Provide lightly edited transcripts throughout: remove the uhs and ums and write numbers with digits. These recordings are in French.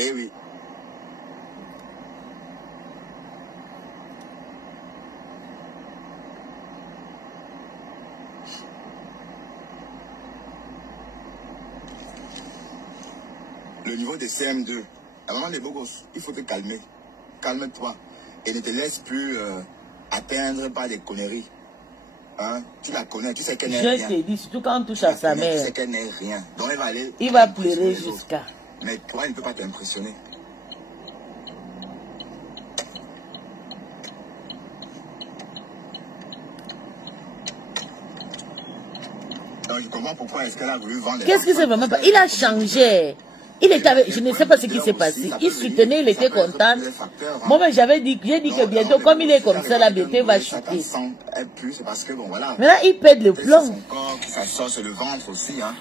Eh oui. Le niveau de CM2, à un moment des beaux gosses, il faut te calmer. Calme-toi. Et ne te laisse plus atteindre par des conneries. Hein? Tu la connais, tu sais qu'elle n'est rien. Je te dis, surtout quand on touche à sa mère. Tu sais qu'elle n'est rien. Donc elle va aller. Il va pleurer jusqu'à. Mais toi, il ne peut pas t'impressionner. Donc je comprends pourquoi est-ce qu'elle a voulu vendre. Qu'est-ce qui s'est vraiment passé? Il a changé. Il était avec, je ne sais pas ce qui s'est passé. Il soutenait, il était content. Moi, j'ai dit que bientôt, comme il est comme ça, la beauté va chuter. Maintenant, il pète le plomb. Ça sort sur le ventre aussi, hein.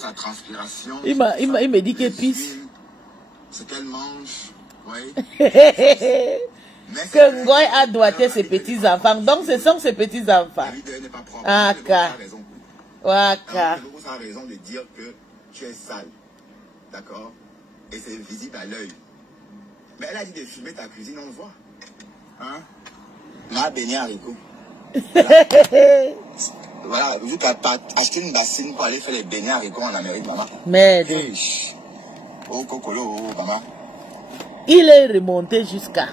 Sa transpiration. Il me dit que pisse. Ce qu'elle mange, oui. Que Ngoy a doigté ses petits-enfants. Donc, ce sont ses petits-enfants. Ah, car. Waka. Ça a raison de dire que tu es sale. D'accord? Et c'est visible à l'œil. Mais elle a dit de filmer ta cuisine, on voit. Hein? Ma beignet haricot. Voilà, vu qu'elle a acheté une bassine pour aller faire les beignets haricots en Amérique, maman. Merde. Oh, Cocolo, oh, maman. Il est remonté jusqu'à.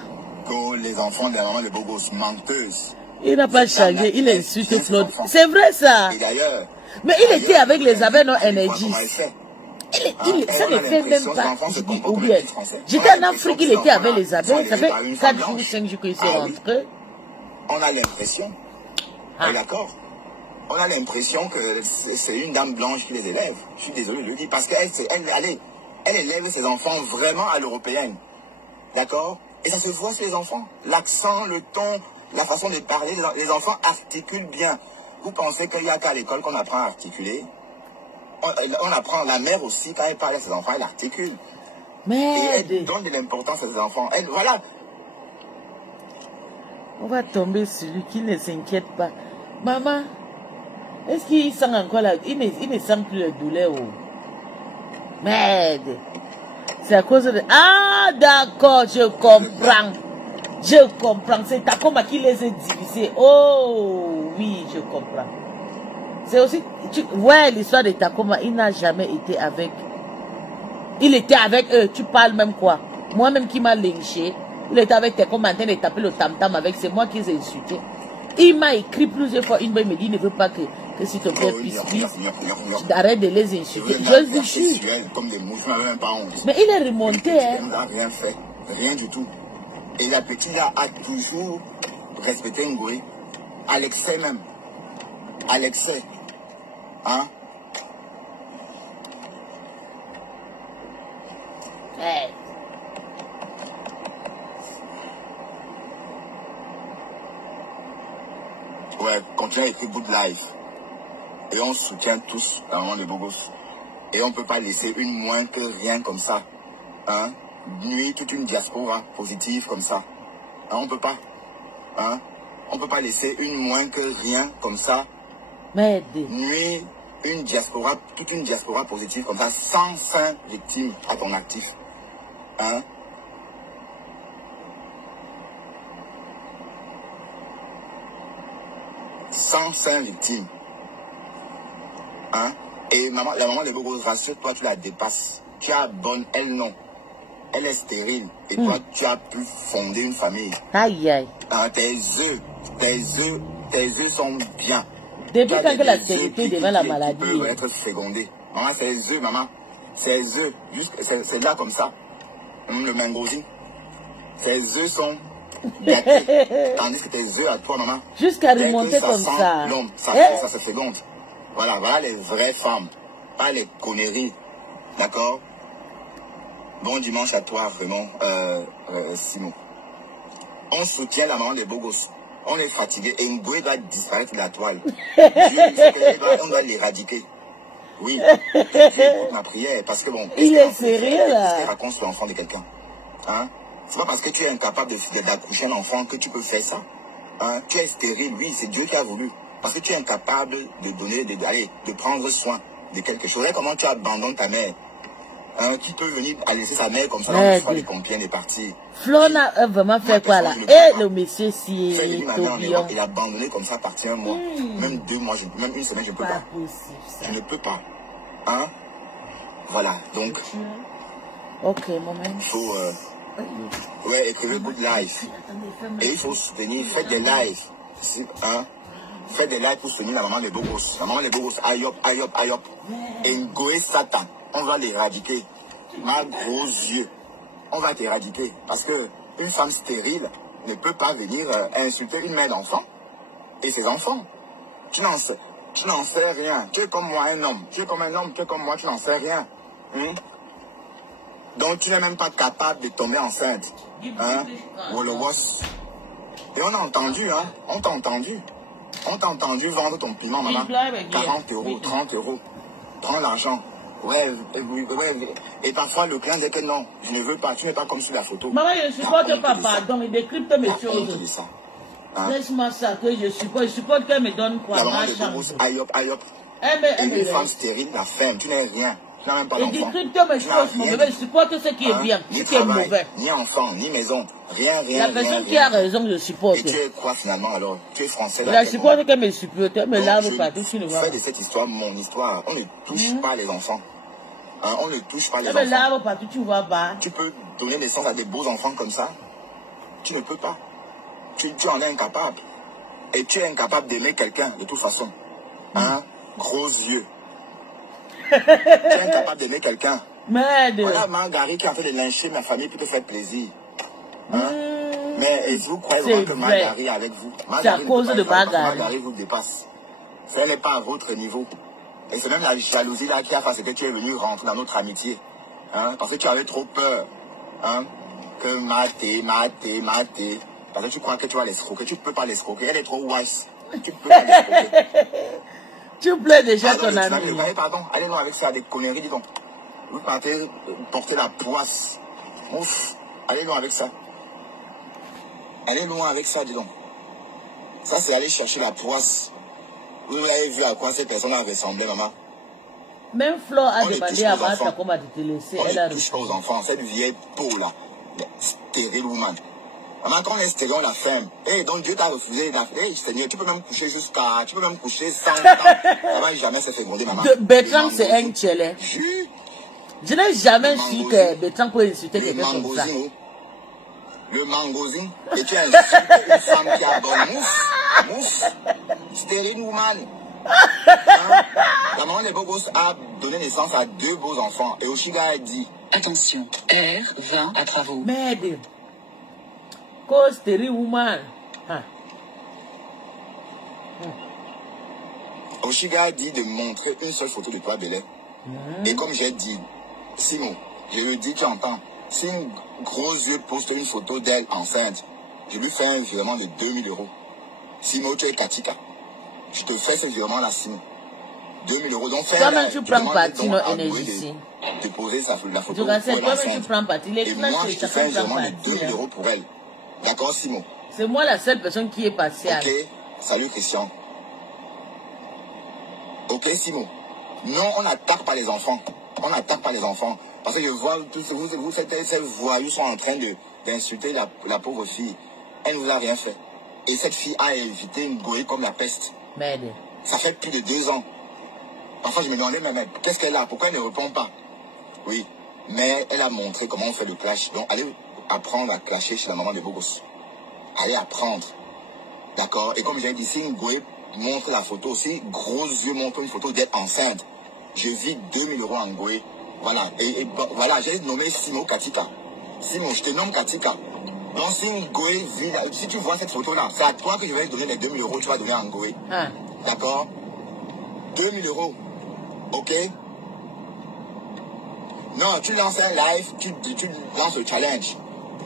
Que les enfants de la maman de Bogos, menteuses. Il n'a pas changé, il insulte Claude. C'est vrai ça. Et d'ailleurs. Mais il était avec les Aven non Energy. Ça ne fait même pas. J'étais en Afrique, il était avec les Aven. Ça fait 4 jours, 5 jours qu'ils sont rentrés. On a l'impression. D'accord? On a l'impression que c'est une dame blanche qui les élève. Je suis désolé de le dire. Parce qu'elle élève ses enfants vraiment à l'européenne. D'accord? Et ça se voit sur les enfants. L'accent, le ton, la façon de parler, les enfants articulent bien. Vous pensez qu'il n'y a qu'à l'école qu'on apprend à articuler? On apprend, la mère aussi, quand elle parle à ses enfants, elle articule. Merde. Et elle donne de l'importance à ses enfants. Elle, voilà. On va tomber sur lui qui ne s'inquiète pas. Maman, est-ce qu'il sent encore la... Il ne sent plus la douleur. Oh. Merde. C'est à cause de... Ah, d'accord, je comprends. Je comprends. C'est Takoma qui les a divisés. Oh, oui, je comprends. C'est aussi... Ouais, l'histoire de Takoma, il n'a jamais été avec... Il était avec eux. Tu parles même quoi? Moi-même qui m'a lynché. Il était avec Takoma en train de taper le tam-tam avec... C'est moi qui les ai insultés. Il m'a écrit plusieurs fois. Il me dit, il ne veut pas que s'il te plaît, arrête de les insulter. Je vous jure. Mais il est remonté, hein. Il n'a rien fait. Rien du tout. Et la petite là a toujours respecté Ngoé. Alexei même. Alexei. Hein? Hey. Ouais, continue à écrire Good Life. Et on soutient tous la maman de Bogos. Et on ne peut pas laisser une moins que rien comme ça. Hein? Nuire toute une diaspora positive comme ça. Hein? On peut pas. Hein? On peut pas laisser une moins que rien comme ça. Merde. Nuire une diaspora, toute une diaspora positive comme ça, 105 victimes à ton actif. Hein? « 105 victimes. Hein? Et maman, la maman de Bogos, rassure-toi, tu la dépasses. Tu as bonne, elle non. Elle est stérile. Et toi, tu as pu fonder une famille. Aïe, aïe. Hein, tes œufs sont bien. Depuis quand la stérilité devient la maladie? Qui peuvent être fécondés. Maman, ses œufs, maman. Ses œufs, c'est là comme ça. Le mangosi. Ses œufs sont gâtés. Tandis que tes œufs à toi, maman. Jusqu'à remonter comme ça. L'homme, ça se féconde. Voilà, voilà les vraies femmes. Pas les conneries. D'accord? Bon dimanche à toi, vraiment, Simon. On soutient la maman des Bogos. On est fatigué. Et Ngoé doit disparaître de la toile. On doit l'éradiquer. Oui. Dieu écoute ma prière. Parce que bon. Il est sérieux là. Il raconte sur l'enfant de quelqu'un. Hein? C'est pas parce que tu es incapable d'accoucher un enfant que tu peux faire ça. Hein? Tu es stérile. Oui, c'est Dieu qui a voulu. Parce que tu es incapable de donner, de prendre soin de quelque chose. Et comment tu abandonnes ta mère? Hein, qui peut venir à laisser sa mère comme ça dans le soir des Compiègnes et partir. Florent a vraiment fait quoi là? Et le monsieur si il a abandonné comme ça, partir un mois, même 2 mois, même une semaine, je ne peux pas. Je ne peux pas. Hein? Voilà, donc. Ok, moment. Il faut. Ouais, écrivez good life. Et il faut soutenir, faites des lives. Hein? Faites des lives pour soutenir la maman des beaux gosses. La maman des beaux gosses, aïe hop, aïe hop, aïe hop. Et Ngoé Satan, on va l'éradiquer. Ma gros yeux, on va t'éradiquer. Parce que une femme stérile ne peut pas venir insulter une mère d'enfant et ses enfants. Tu n'en sais rien. Tu es comme moi, un homme. Tu es comme un homme, tu es comme moi, tu n'en sais rien. Donc tu n'es même pas capable de tomber enceinte. Hein? Et on a entendu, hein? On t'a entendu. On t'a entendu vendre ton piment, maman. 40 €, 30 €. Prends l'argent. Ouais. Et parfois le client dit que non, je ne veux pas, tu n'es pas comme sur la photo. Maman, je ne supporte pas, pardon, il décrypte mes choses. Hein? Laisse-moi ça, que je supporte qu'elle me donne quoi? La maman de Bourous, aïe hop, aïe hop. Et une femme stérile, la femme, tu n'es rien. Tu n'as même pas d'enfant. Il décrypte mes choses, mon bébé, je supporte ce qui est bien, ce qui est mauvais. Ni enfant, ni maison, rien. La personne qui a raison, je supporte. Et tu es quoi finalement alors? Tu es français. Je supporte qu'elle me supporte, elle me lave partout, tu le vois. Fais de cette histoire mon histoire. On ne touche pas les enfants. Hein, on ne touche pas les enfants. Elle me lave partout, tu vois pas. Tu peux donner naissance à des beaux enfants comme ça? Tu ne peux pas. Tu en es incapable. Et tu es incapable d'aimer quelqu'un de toute façon. Hein? Gros yeux. Tu es incapable d'aimer quelqu'un. Merde. Voilà Marguerite qui a fait de lyncher ma famille pour te faire plaisir. Hein? Mais vous croyez vraiment que Marguerite est avec vous? C'est à cause de Marguerite. Marguerite vous dépasse. Elle n'est pas à votre niveau. Et c'est même la jalousie là qui a fait que tu es venu rentrer dans notre amitié. Hein? Parce que tu avais trop peur. Hein? Que maté. Parce que tu crois que tu vas l'escroquer. Tu ne peux pas l'escroquer. Elle est trop wise. Tu ne peux pas l'escroquer. Tu plais déjà ton ami. Pardon, allez loin avec ça, des conneries, dis donc. Vous partez porter la poisse. Ouf, allez loin avec ça. Allez loin avec ça, dis donc. Ça, c'est aller chercher la poisse. Vous avez vu à quoi ces personnes-là ressemblaient, maman? Même Flo a demandé à Martha comment te laisser. Elle ne touche pas aux enfants. Cette vieille peau-là, stérile woman. Maman, quand on est stérile, on la ferme. Et donc Dieu t'a refusé. Seigneur, tu peux même coucher jusqu'à... Tu peux même coucher 100 ans. Maman, jamais s'est fait gronder, maman. Bertrand, c'est un tchèle. Je n'ai jamais su que Bertrand peut insulter quelqu'un comme ça. Le mangosine. Et tu es une femme qui a bonne mousse. Stérile woman. Hein? La maman des beaux gosses a donné naissance à 2 beaux enfants. Et Oshiga a dit... Attention, R20 à travaux. Merde. Cause stérile woman. Oshiga a dit de montrer une seule photo de toi, Belé. Et comme j'ai dit, Simon, je lui dis, tu entends, si une grosse yeux poste une photo d'elle enceinte, je lui fais un virement de 2000 €. Simon, tu es Katika. Je te fais ce virement-là, Simon. 2000 €. Donc, fais toi-même, tu prends parti dans l'énergie. De poser la photo pour toi-même, tu prends parti. Et moi, je te fais un virement de 2000 € pour elle. D'accord, Simon? C'est moi la seule personne qui est partiale. Ok, salut Christian. Ok, Simon. Non, on n'attaque pas les enfants. On n'attaque pas les enfants. Parce que je vois, ces voyous sont en train d'insulter la pauvre fille. Elle ne nous a rien fait. Et cette fille a évité une goée comme la peste. Merde. Ça fait plus de 2 ans. Parfois, je me demandais, mais qu'est-ce qu'elle a? Pourquoi elle ne répond pas? Oui, mais elle a montré comment on fait le clash. Donc, allez apprendre à clasher chez la maman des beaux gosses. Allez apprendre. D'accord? Et comme j'ai dit, si une goée montre la photo, si gros yeux montrent une photo d'être enceinte, je vis 2000 € en goée. Voilà. Et voilà, j'ai nommé Simon Katika. Simon, je te nomme Katika. Donc, si une goée vit, si tu vois cette photo-là, c'est à toi que je vais donner les 2000 €, tu vas donner en goée. D'accord? 2000 €. Ok? Non, tu lances un live, tu lances le challenge.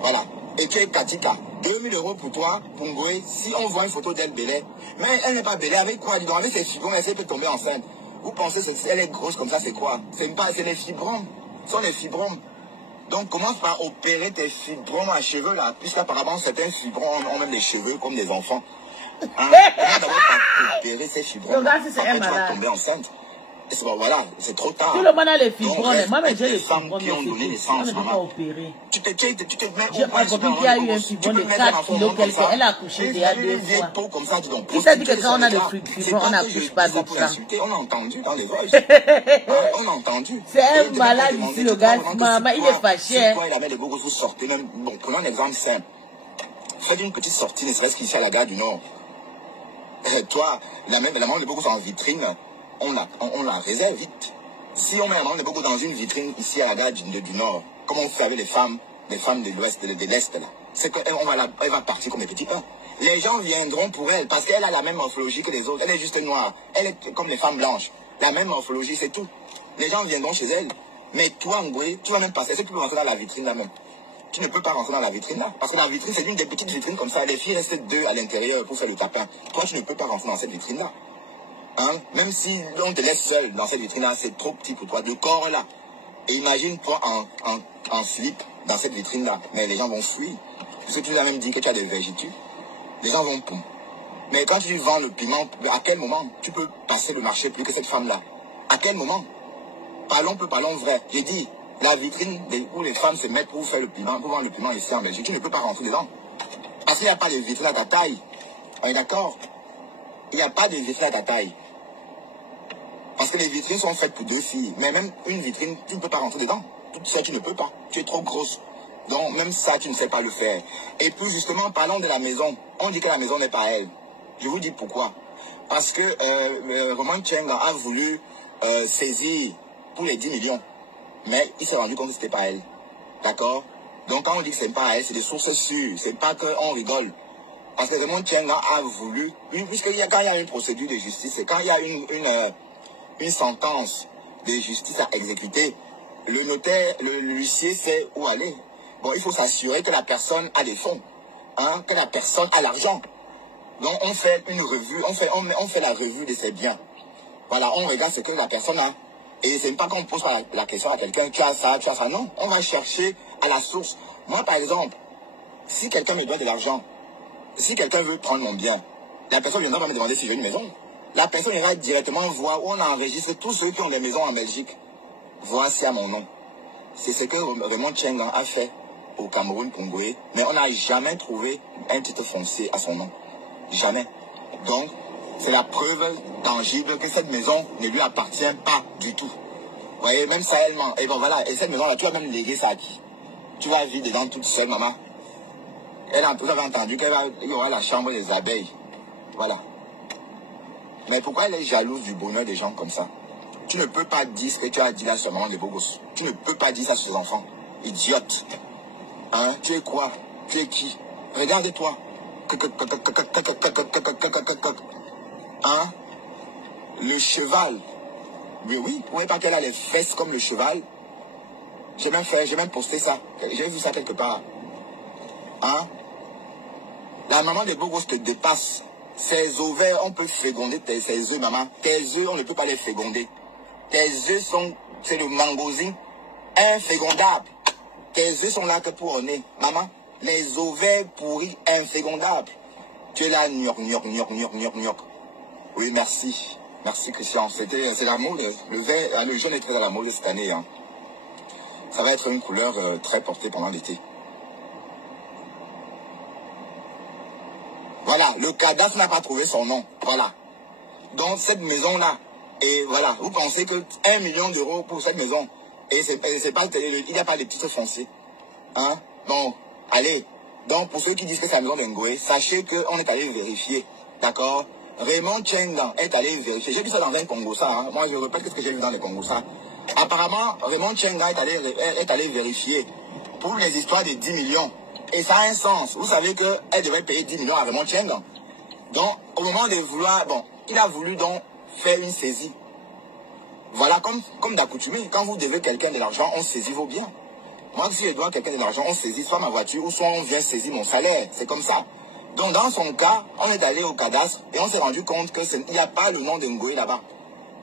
Voilà. Et tu es Katika. 2000 € pour toi, pour Ngoé, si on voit une photo d'elle belle. Mais elle n'est pas belle. Avec quoi? Donc, avec ses fibromes, elle peut tomber enceinte. Vous pensez qu'elle est grosse comme ça, c'est quoi? C'est les fibromes. Ce sont les fibromes. Donc, commence par opérer tes fibromes à cheveux là. Puisqu'apparemment, certains fibromes ont même des cheveux comme des enfants. Hein? Commence d'abord par opérer ces fibromes. Regarde si c'est après, tu vas tomber enceinte. Bon, voilà, c'est trop tard. Tout le monde a les fibromes. Moi-même, j'ai les femmes fibromes. qui ont donné naissance, on ne peut pas maman. opérer. Tu te mets J'ai ma copine qui a eu un fibrome de 4 kilos quelque. Elle a accouché déjà 2 fois. Comme ça, dis donc. Qui t'a dit que quand on a des fibromes, on n'accouche pas vite ça? On a entendu dans les voices. On a entendu. C'est un malade ici, le gars. Maman, il est fâché. Toi, il a mis des beaux vous sortez même. Bon, prenons un exemple simple. Faites une petite sortie, ne serait-ce qu'ici à la gare du Nord. Toi, la maman de beaucoup en vitrine, on la réserve vite. Si on met la maman de beaucoup dans une vitrine ici à la gare du Nord, comme on fait avec les femmes de l'Ouest, de l'Est, là, c'est qu'elle va partir comme des petits pains. Les gens viendront pour elle parce qu'elle a la même morphologie que les autres. Elle est juste noire. Elle est comme les femmes blanches. La même morphologie, c'est tout. Les gens viendront chez elle. Mais toi, Ngoué, tu vas même passer. Est-ce que tu peux rentrer dans la vitrine là même? Tu ne peux pas rentrer dans la vitrine là. Parce que la vitrine, c'est une des petites vitrines comme ça. Les filles restent 2 à l'intérieur pour faire le tapin. Toi, tu ne peux pas rentrer dans cette vitrine là. Hein? Même si on te laisse seul dans cette vitrine là, c'est trop petit pour toi. Le corps est là. Et imagine-toi en slip dans cette vitrine là. Mais les gens vont fuir. Parce que tu nous as même dit que tu as des vergetures. Les gens vont poum. Mais quand tu vends le piment, à quel moment tu peux passer le marché plus que cette femme là? À quel moment? Parlons vrai. J'ai dit, la vitrine où les femmes se mettent pour faire le piment, pour vendre le piment ici en Belgique, tu ne peux pas rentrer dedans. Parce qu'il n'y a pas de vitrine à ta taille. On est d'accord? Il n'y a pas de vitrine à ta taille. Parce que les vitrines sont faites pour 2 filles. Mais même une vitrine, tu ne peux pas rentrer dedans. Tout ça, tu ne peux pas. Tu es trop grosse. Donc, même ça, tu ne sais pas le faire. Et puis, justement, parlons de la maison. On dit que la maison n'est pas à elle. Je vous dis pourquoi. Parce que Roman Tchenga a voulu saisir pour les 10 millions. Mais il s'est rendu compte que ce n'était pas elle. D'accord? Donc, quand on dit que ce n'est pas à elle, c'est des sources sûres. Ce n'est pas qu'on rigole. Parce que Raymond Tchenga a voulu, puisque quand il y a une procédure de justice, et quand il y a une sentence de justice à exécuter, le notaire, l'huissier sait où aller. Bon, il faut s'assurer que la personne a des fonds, hein, que la personne a l'argent. Donc, on fait une revue, on fait la revue de ses biens. Voilà, on regarde ce que la personne a. Et c'est pas qu'on pose la question à quelqu'un, tu as ça, non. On va chercher à la source. Moi, par exemple, si quelqu'un me doit de l'argent, si quelqu'un veut prendre mon bien, la personne viendra pas me demander si je veux une maison. La personne ira directement voir où on enregistre tous ceux qui ont des maisons en Belgique. Voici à mon nom. C'est ce que Raymond Tchenga a fait au Cameroun, Congolais, mais on n'a jamais trouvé un titre foncier à son nom. Jamais. Donc, c'est la preuve tangible que cette maison ne lui appartient pas du tout. Vous voyez, même ça, elle ment. Et bon, voilà, et cette maison-là, tu vas même léguer ça à qui? Tu vas vivre dedans toute seule, maman. Vous avez entendu qu'il y aura la chambre des abeilles. Voilà. Mais pourquoi elle est jalouse du bonheur des gens comme ça? Tu ne peux pas dire ce que tu as dit là sur maman des beaux gosses. Tu ne peux pas dire ça sur les enfants. Idiote. Hein? Tu es quoi? Tu es qui? Regarde-toi. Hein? Le cheval. Mais oui, vous voyez pas qu'elle a les fesses comme le cheval? J'ai même posté ça. J'ai vu ça quelque part. Hein? La maman des beaux gosses te dépasse. Ses ovaires, on peut féconder ses œufs, maman. Tes œufs, on ne peut pas les féconder. Tes œufs c'est le mangosine infécondable. Tes œufs sont là que pour on est. Maman, les ovaires pourris infécondables. Tu es là, gnoc. Oui, merci. Merci, Christian. C'est la mode. Le jaune est très à la mode cette année. Hein. Ça va être une couleur très portée pendant l'été. Voilà, le cadastre n'a pas trouvé son nom. Voilà. Donc, cette maison-là, et voilà, vous pensez que 1 million d'euros pour cette maison, et c'est pas, il n'y a pas de titre foncier. Hein? Donc, allez. Donc, pour ceux qui disent que c'est la maison d'Ngoué, sachez qu'on est allé vérifier. D'accord? Raymond Tchenga est allé vérifier. J'ai vu ça dans un Congossa. Hein? Moi, je répète ce que j'ai vu dans les Congossa. Apparemment, Raymond Tchenga est allé vérifier pour les histoires de 10 millions. Et ça a un sens. Vous savez qu'elle devrait payer 10 millions à Raymond Tchenga. Donc, au moment de vouloir... Bon, il a voulu donc faire une saisie. Voilà, comme d'accoutumé. Quand vous devez quelqu'un de l'argent, on saisit vos biens. Moi, si je dois quelqu'un de l'argent, on saisit soit ma voiture ou soit on vient saisir mon salaire. C'est comme ça. Donc, dans son cas, on est allé au cadastre et on s'est rendu compte qu'il n'y a pas le nom de Ngoué là-bas.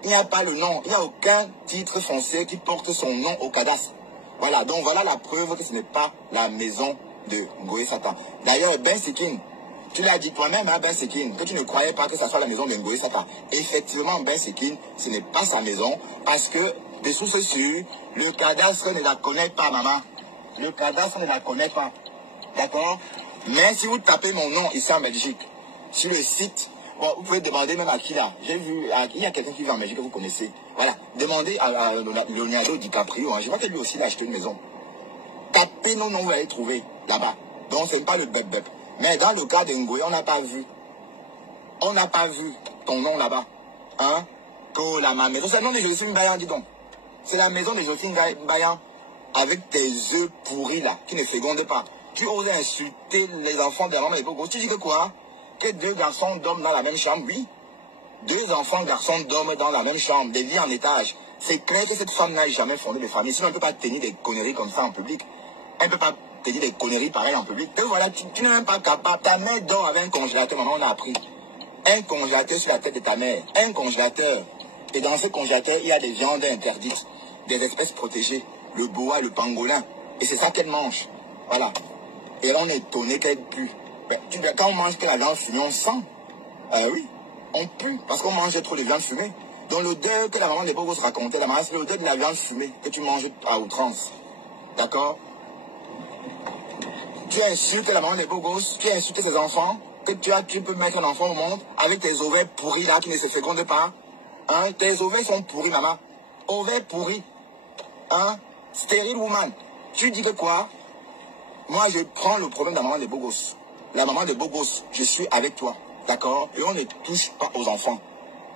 Il n'y a pas le nom. Il n'y a aucun titre foncier qui porte son nom au cadastre. Voilà. Donc, voilà la preuve que ce n'est pas la maison de Ngoué Satan. D'ailleurs, Ben Sikin, Tu l'as dit toi-même, hein, Ben Sekin, que tu ne croyais pas que ça soit la maison de Ngoé Sata. Effectivement, Ben Sekin, ce n'est pas sa maison, parce que, de sources sûres, le cadastre ne la connaît pas, maman. Le cadastre ne la connaît pas. D'accord? Mais si vous tapez mon nom ici en Belgique, sur le site, bon, vous pouvez demander même à qui là. J'ai vu, il y a quelqu'un qui vit en Belgique que vous connaissez. Voilà. Demandez à Leonardo DiCaprio. Hein. Je vois que lui aussi il a acheté une maison. Tapez nos noms, vous allez trouver là-bas. Donc, ce n'est pas le bep-bep. Mais dans le cas de Ngoé, on n'a pas vu. On n'a pas vu ton nom là-bas. Hein? Que la maison. C'est le nom de Joséphine Bayan, dis donc. C'est la maison de Joséphine Bayan. Avec tes œufs pourris là, qui ne fécondent pas. Tu oses insulter les enfants de la maman et Bogo. Tu dis que quoi? Que deux garçons dorment dans la même chambre? Oui. Deux enfants garçons dorment dans la même chambre, des lits en étage. C'est clair que cette femme n'a jamais fondé de famille. Sinon, elle ne peut pas tenir des conneries comme ça en public. Elle ne peut pas tenir des conneries pareilles en public. Donc voilà, tu n'es même pas capable. Ta mère dort avec un congélateur, maman, on a appris. Un congélateur sur la tête de ta mère. Un congélateur. Et dans ce congélateur, il y a des viandes interdites. Des espèces protégées. Le boa, le pangolin. Et c'est ça qu'elle mange. Voilà. Et là, on est étonné qu'elle pue. Ben, quand on mange que la viande fumée, on sent. Oui, on pue. Parce qu'on mange trop de viande fumée. Donc l'odeur que la maman des Bogos racontait, la maman, c'est l'odeur de la viande fumée que tu manges à outrance. D'accord? Tu insultes la maman des Bogos, tu insultes ses enfants, que tu peux mettre un enfant au monde avec tes ovaires pourris là qui ne se fécondent pas. Hein? Tes ovaires sont pourris, maman. Ovaires pourris. Hein? Stérile woman. Tu dis que quoi? Moi, je prends le problème de la maman de Bogos. La maman de Bogos, je suis avec toi. D'accord? Et on ne touche pas aux enfants.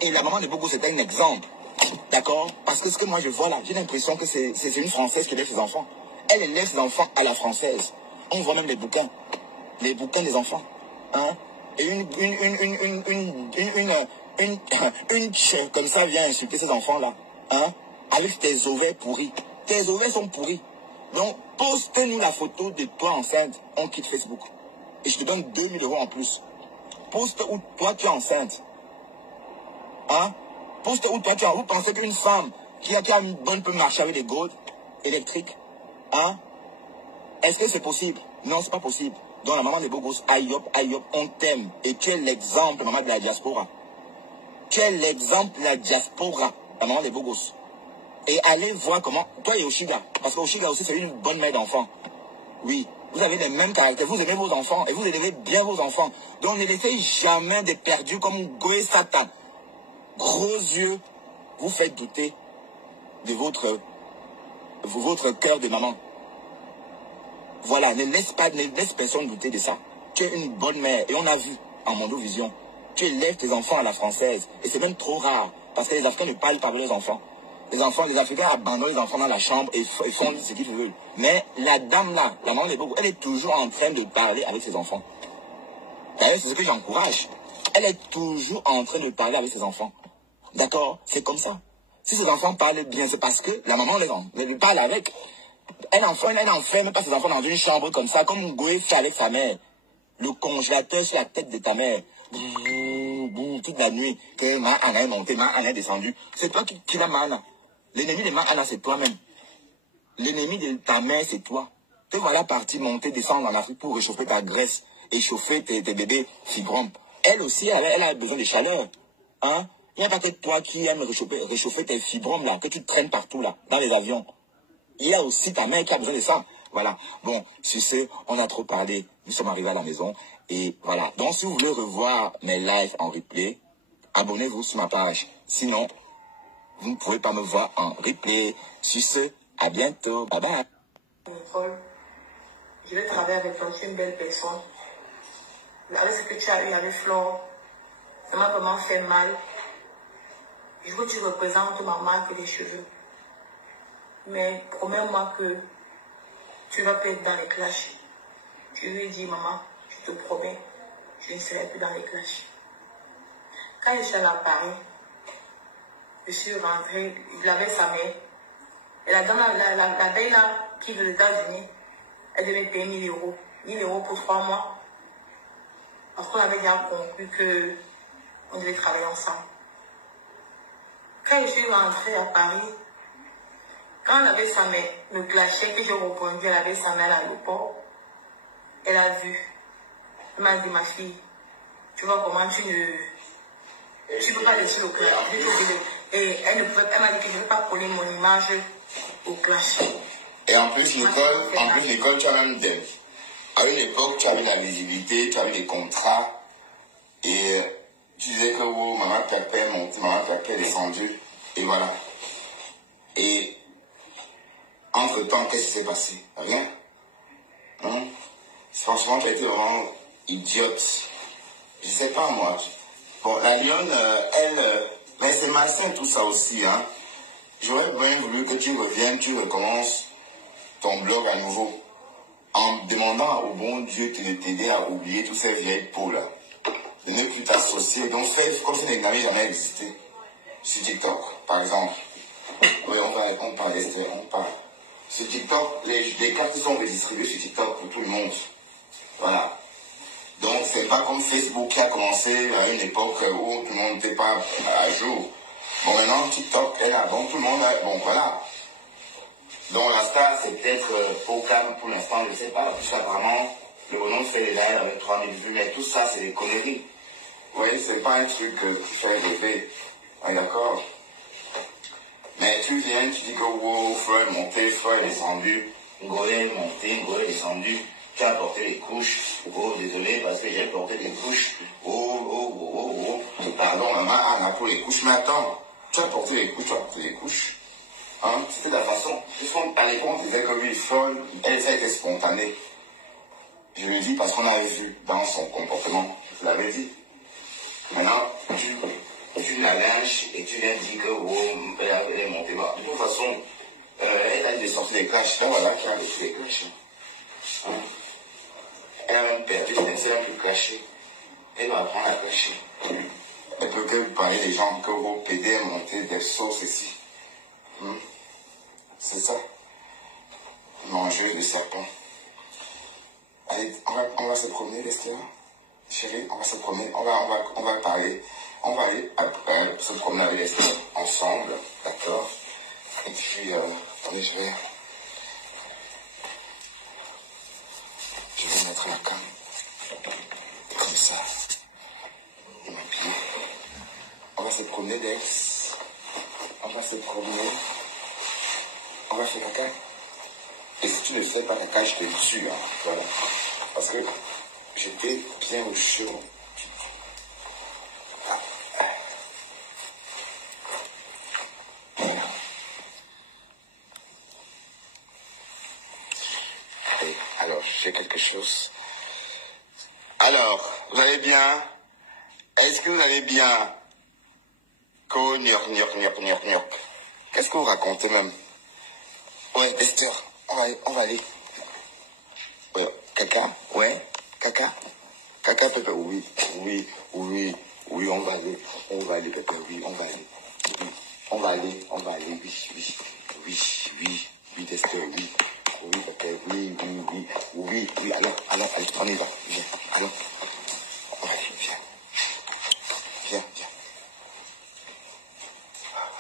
Et la maman de Bogos, c'est un exemple. D'accord? Parce que ce que moi je vois là, j'ai l'impression que c'est une Française qui élève ses enfants. Elle élève ses enfants à la française. On voit même les bouquins. Les bouquins des enfants. Hein? Et une comme ça vient insulter ces enfants-là. Hein? Avec tes ovaires pourris. Tes ovaires sont pourris. Donc, poste-nous la photo de toi enceinte. On quitte Facebook. Et je te donne 2000 € en plus. Poste où toi tu es enceinte. Hein? Poste où toi tu es. Vous pensez qu'une femme qui a une bonne peut marcher avec des gourdes électriques? Hein? Est-ce que c'est possible? Non, c'est pas possible. Donc la maman des beaux gosses, aïe hop, on t'aime. Et tu es l'exemple, maman de la diaspora. Tu es l'exemple de la diaspora, la maman des beaux gosses. Et allez voir comment, toi et Oshiga, parce que Oshiga aussi c'est une bonne mère d'enfant. Oui, vous avez les mêmes caractères, vous aimez vos enfants et vous élevez bien vos enfants. Donc ne laissez jamais des perdus comme Ngoé Satan. Gros yeux, vous faites douter de votre cœur de maman. Voilà, ne laisse personne douter de ça. Tu es une bonne mère et on a vu en Mondovision. Tu élèves tes enfants à la française et c'est même trop rare parce que les Africains ne parlent pas avec les enfants. Les Africains abandonnent les enfants dans la chambre et font ce qu'ils veulent. Mais la dame là, la maman des Bogos, elle est toujours en train de parler avec ses enfants. D'ailleurs, c'est ce que j'encourage. Elle est toujours en train de parler avec ses enfants. D'accord? C'est comme ça. Si ses enfants parlent bien, c'est parce que la maman les parle avec. Elle n'enferme pas ses enfants dans une chambre comme ça, comme Ngoé fait avec sa mère. Le congélateur sur la tête de ta mère. Toute la nuit, que Mahana est montée, Mahana est descendue. C'est toi qui la Mahana. L'ennemi de Mahana, c'est toi-même. L'ennemi de ta mère, c'est toi. Te voilà parti monter, descendre en Afrique pour réchauffer ta graisse et chauffer tes bébés fibromes. Elle aussi, elle a besoin de chaleur. Hein? Il n'y a pas que toi qui aimes réchauffer tes fibromes là, que tu traînes partout là, dans les avions. Il y a aussi ta mère qui a besoin de ça. Voilà. Bon, sur ce, on a trop parlé. Nous sommes arrivés à la maison. Et voilà. Donc, si vous voulez revoir mes lives en replay, abonnez-vous sur ma page. Sinon, vous ne pouvez pas me voir en replay. Sur ce, à bientôt. Bye bye. Nicole, je vais travailler avec toi. Tu es une belle personne. Avec ce que tu as eu avec Flore, ça m'a vraiment fait mal. Je veux que tu représentes ma marque des cheveux. Mais promets-moi que tu vas pas être dans les clashs. Je lui ai dit, maman, je te promets, je ne serai plus dans les clashs. Quand je suis allée à Paris, je suis rentrée, il avait sa mère. Et la dame, la belle là, qui veut les États-Unis, elle devait payer 1000 €. 1000 € pour 3 mois. Parce qu'on avait déjà conclu qu'on devait travailler ensemble. Quand je suis rentrée à Paris, quand elle avait sa mère, me clashait, que j'ai répondu, elle avait sa mère à l'aéroport, elle a vu. Elle m'a dit, ma fille, Tu vois comment tu ne peux pas laisser le clash. Et elle m'a dit que je ne veux pas coller mon image au clash. Et en plus, l'école, tu as même des... À une époque, tu avais la visibilité, tu avais les contrats. Et tu disais que oh, maman Pépé est montée, maman Pépé est descendue. Et voilà. Et entre-temps, qu'est-ce qui s'est passé? Rien. Hein? Franchement, tu as été vraiment idiote. Je sais pas, moi. Bon, la lionne, mais c'est malsain tout ça aussi, hein. J'aurais bien voulu que tu reviennes, tu recommences ton blog à nouveau. En demandant au bon Dieu de t'aider à oublier toutes ces vieilles peaux-là. De ne plus t'associer. Donc, fais comme si elles n'avaient jamais existé. Sur TikTok, par exemple. Oui, on parle. Sur TikTok, les cartes sont redistribuées sur TikTok pour tout le monde. Voilà. Donc, c'est pas comme Facebook qui a commencé à une époque où tout le monde n'était pas à jour. Bon, maintenant, TikTok est là. Donc, tout le monde a... Bon, voilà. Donc, la star, c'est peut-être Ocam pour l'instant, je ne sais pas. Puisque apparemment, le bonhomme fait les lives avec 3000 vues. Mais tout ça, c'est des conneries. Vous voyez, c'est pas un truc qui fait rêver. Ah, d'accord. Mais tu viens, tu dis que wow, Flo est monté, Flo est descendu. Ngolé est monté, Ngolé est descendu. Tu as porté les couches. Oh, désolé, parce que j'ai porté des couches. Oh. Pardon, maman, Anna, pour les couches. Mais attends, tu as porté les couches, Hein? C'était la façon. À l'époque, on disait que oui, folle, elle, ça a été spontané. Je le dis parce qu'on avait vu dans son comportement. Je l'avais dit. Maintenant, tu la lynches et tu viens dire que oh, elle est montée bas. De toute façon, elle a dit de sortir les clashs. Là, voilà, qui a reçu les clashs. Hein? Elle a même perdu, c'est elle qui clasher. Elle va apprendre à clasher. Elle peut que parler des gens que vos PD est monté des sauces ici. C'est ça. Manger des serpents. Allez, on va se promener, Esther. Chérie, on va se promener. On va parler. On va aller après se promener avec Esther ensemble. D'accord. Et puis, attendez, je vais mettre la canne. Comme ça. Et m'habiller. On va se promener, Dex. On va se promener. On va faire caca. Et si tu ne fais pas caca, je te tue. Hein. Voilà. Parce que j'étais bien au chaud. Et alors, j'ai quelque chose. Alors, vous allez bien? Est-ce que vous allez bien? Qu'est-ce que vous racontez même? Ouais, Esther, on va aller. Ouais, caca, ouais, caca, Pépé, oui, on va aller, Pépé, oui, on va aller. Oui, Esther, oui, Pépé, oui, allons, on y va, viens, allons. Ouais, viens.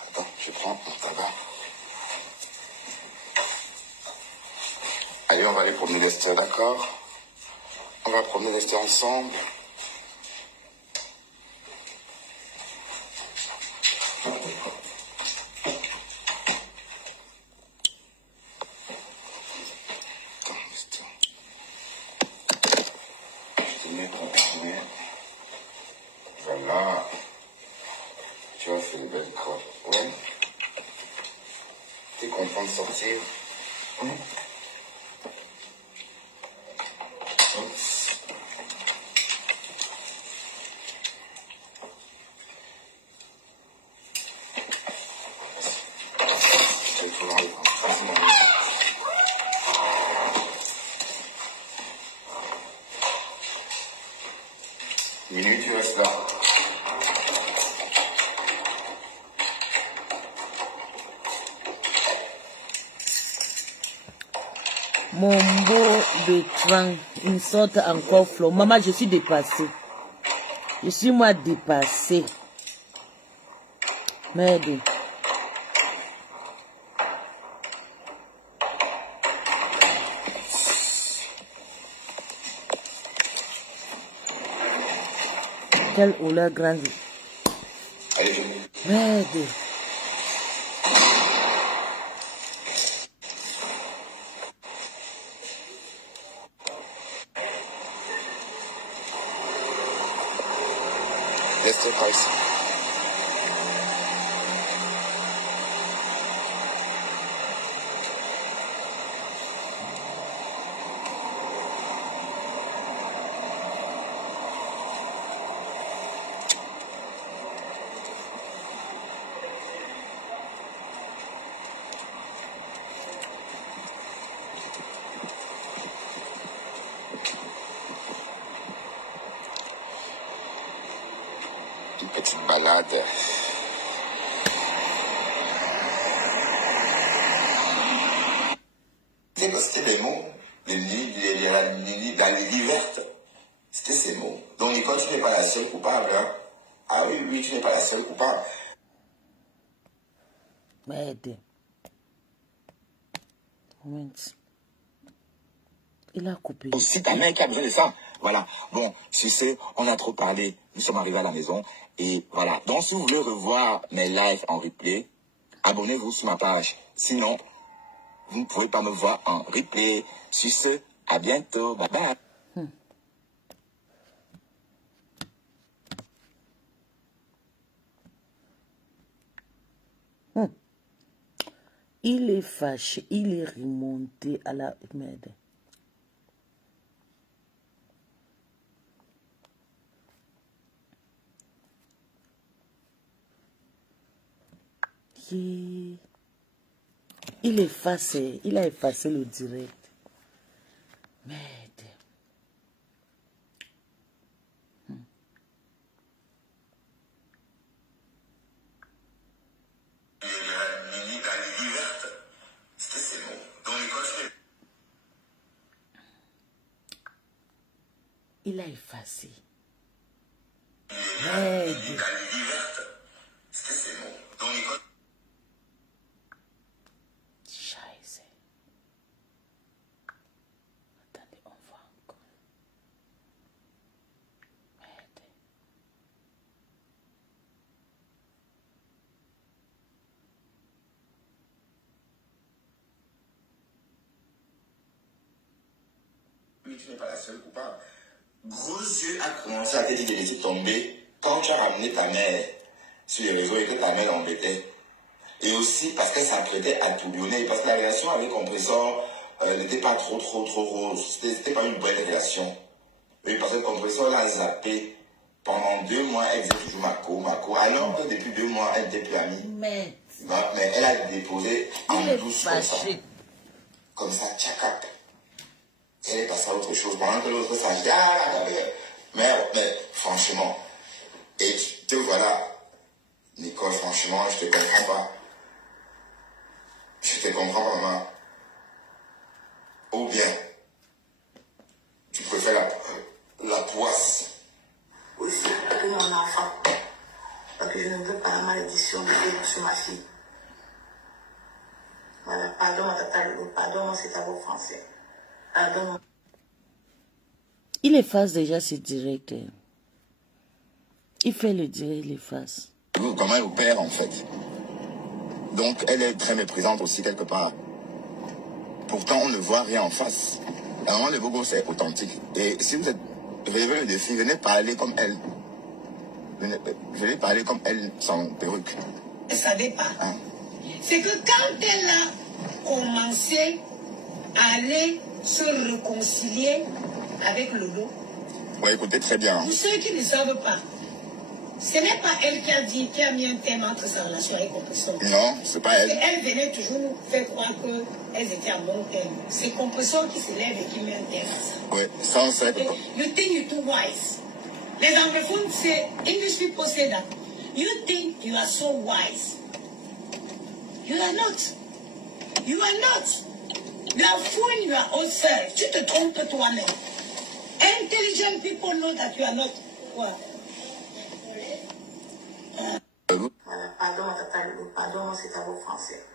Attends, je prends mon tabac. Allez, on va aller promener l'Esther, d'accord? On va promener l'Esther ensemble. Je te mets ton pied. Voilà. Tu vas faire une belle crotte. Ouais. T'es content de sortir? Minuit, tu restes là. Mon beau de train, une sorte encore flot. Maman, je suis dépassée. Je suis moi dépassée. Merde. Quelle honneur grande. Allez, venez. Merde. Laisse-toi par ici. Une petite balade. C'est parce que c'était des mots, les lits vertes. C'était ces mots. Donc, Nicole, tu n'es pas la seule coupable. Hein? Ah oui, oui, tu n'es pas la seule coupable. Merde. Moment. Il a coupé. Aussi ta mère qui a besoin de ça. Voilà. Bon, si c'est, on a trop parlé. Nous sommes arrivés à la maison. Et voilà. Donc, si vous voulez revoir mes lives en replay, abonnez-vous sur ma page. Sinon, vous ne pouvez pas me voir en replay. Sur ce, à bientôt. Bye bye. Il est fâché. Il est remonté à la merde. Il effacé. Il a effacé le direct. Merde. Il a effacé. Merde. Scheiße. Attendez, on voit encore. Merde. Oui, tu n'es pas la seule coupable. Gros yeux a commencé à te dire de laisser tomber quand tu as ramené ta mère sur les réseaux et que ta mère l'embêtait. Et aussi parce que ça prêtait à tourbillonner. Parce que la relation avec Compressor n'était pas trop rose. C'était pas une bonne relation. Oui, parce que Compressor l'a zappé. Pendant 2 mois, elle disait toujours Mako. Alors que depuis 2 mois, elle n'était plus amie. Mais elle a déposé en douce comme ça. fâché. Comme ça, tchakap. Elle est passée à autre chose. Pendant que l'autre s'agit. Mais franchement, et te voilà, Nicole, franchement, je te comprends pas. Je te comprends pas, maman. Ou bien, tu préfères la poisse. Oui, c'est pour mon enfant. Parce que je ne veux pas la malédiction de Dieu sur ma fille. Voilà, pardon, ma tata Lolo, pardon, c'est à vos français. Pardon. Il efface déjà ses directs. Il fait le direct, il efface. Comment elle opère, en fait. Donc, elle est très méprisante aussi, quelque part. Pourtant, on ne voit rien en face. À un moment, le beau c'est authentique. Et si vous êtes rêvez le défi, venez parler comme elle. Venez parler comme elle, sans perruque. Elle ne savait pas. Hein? C'est que quand elle a commencé à aller se réconcilier avec Lolo, Ouais, écoutez très bien. pour ceux qui ne savent pas, ce n'est pas elle qui a mis un thème entre sa relation avec Compressor. Non, c'est pas elle. Elle venait toujours nous faire croire qu'elles étaient en bon thème. C'est Compressor qui se lève et qui met un thème à ça. Ouais, sans ça. You think you're too wise. Les anglophones, c'est English people say that. You think you are so wise. You are not. You are not. La fouine, you are old self. Tu te trompes toi-même. Intelligent people know that you are not. What? Voilà, pardon, ma tata Lolo, pardon, c'est à vos français.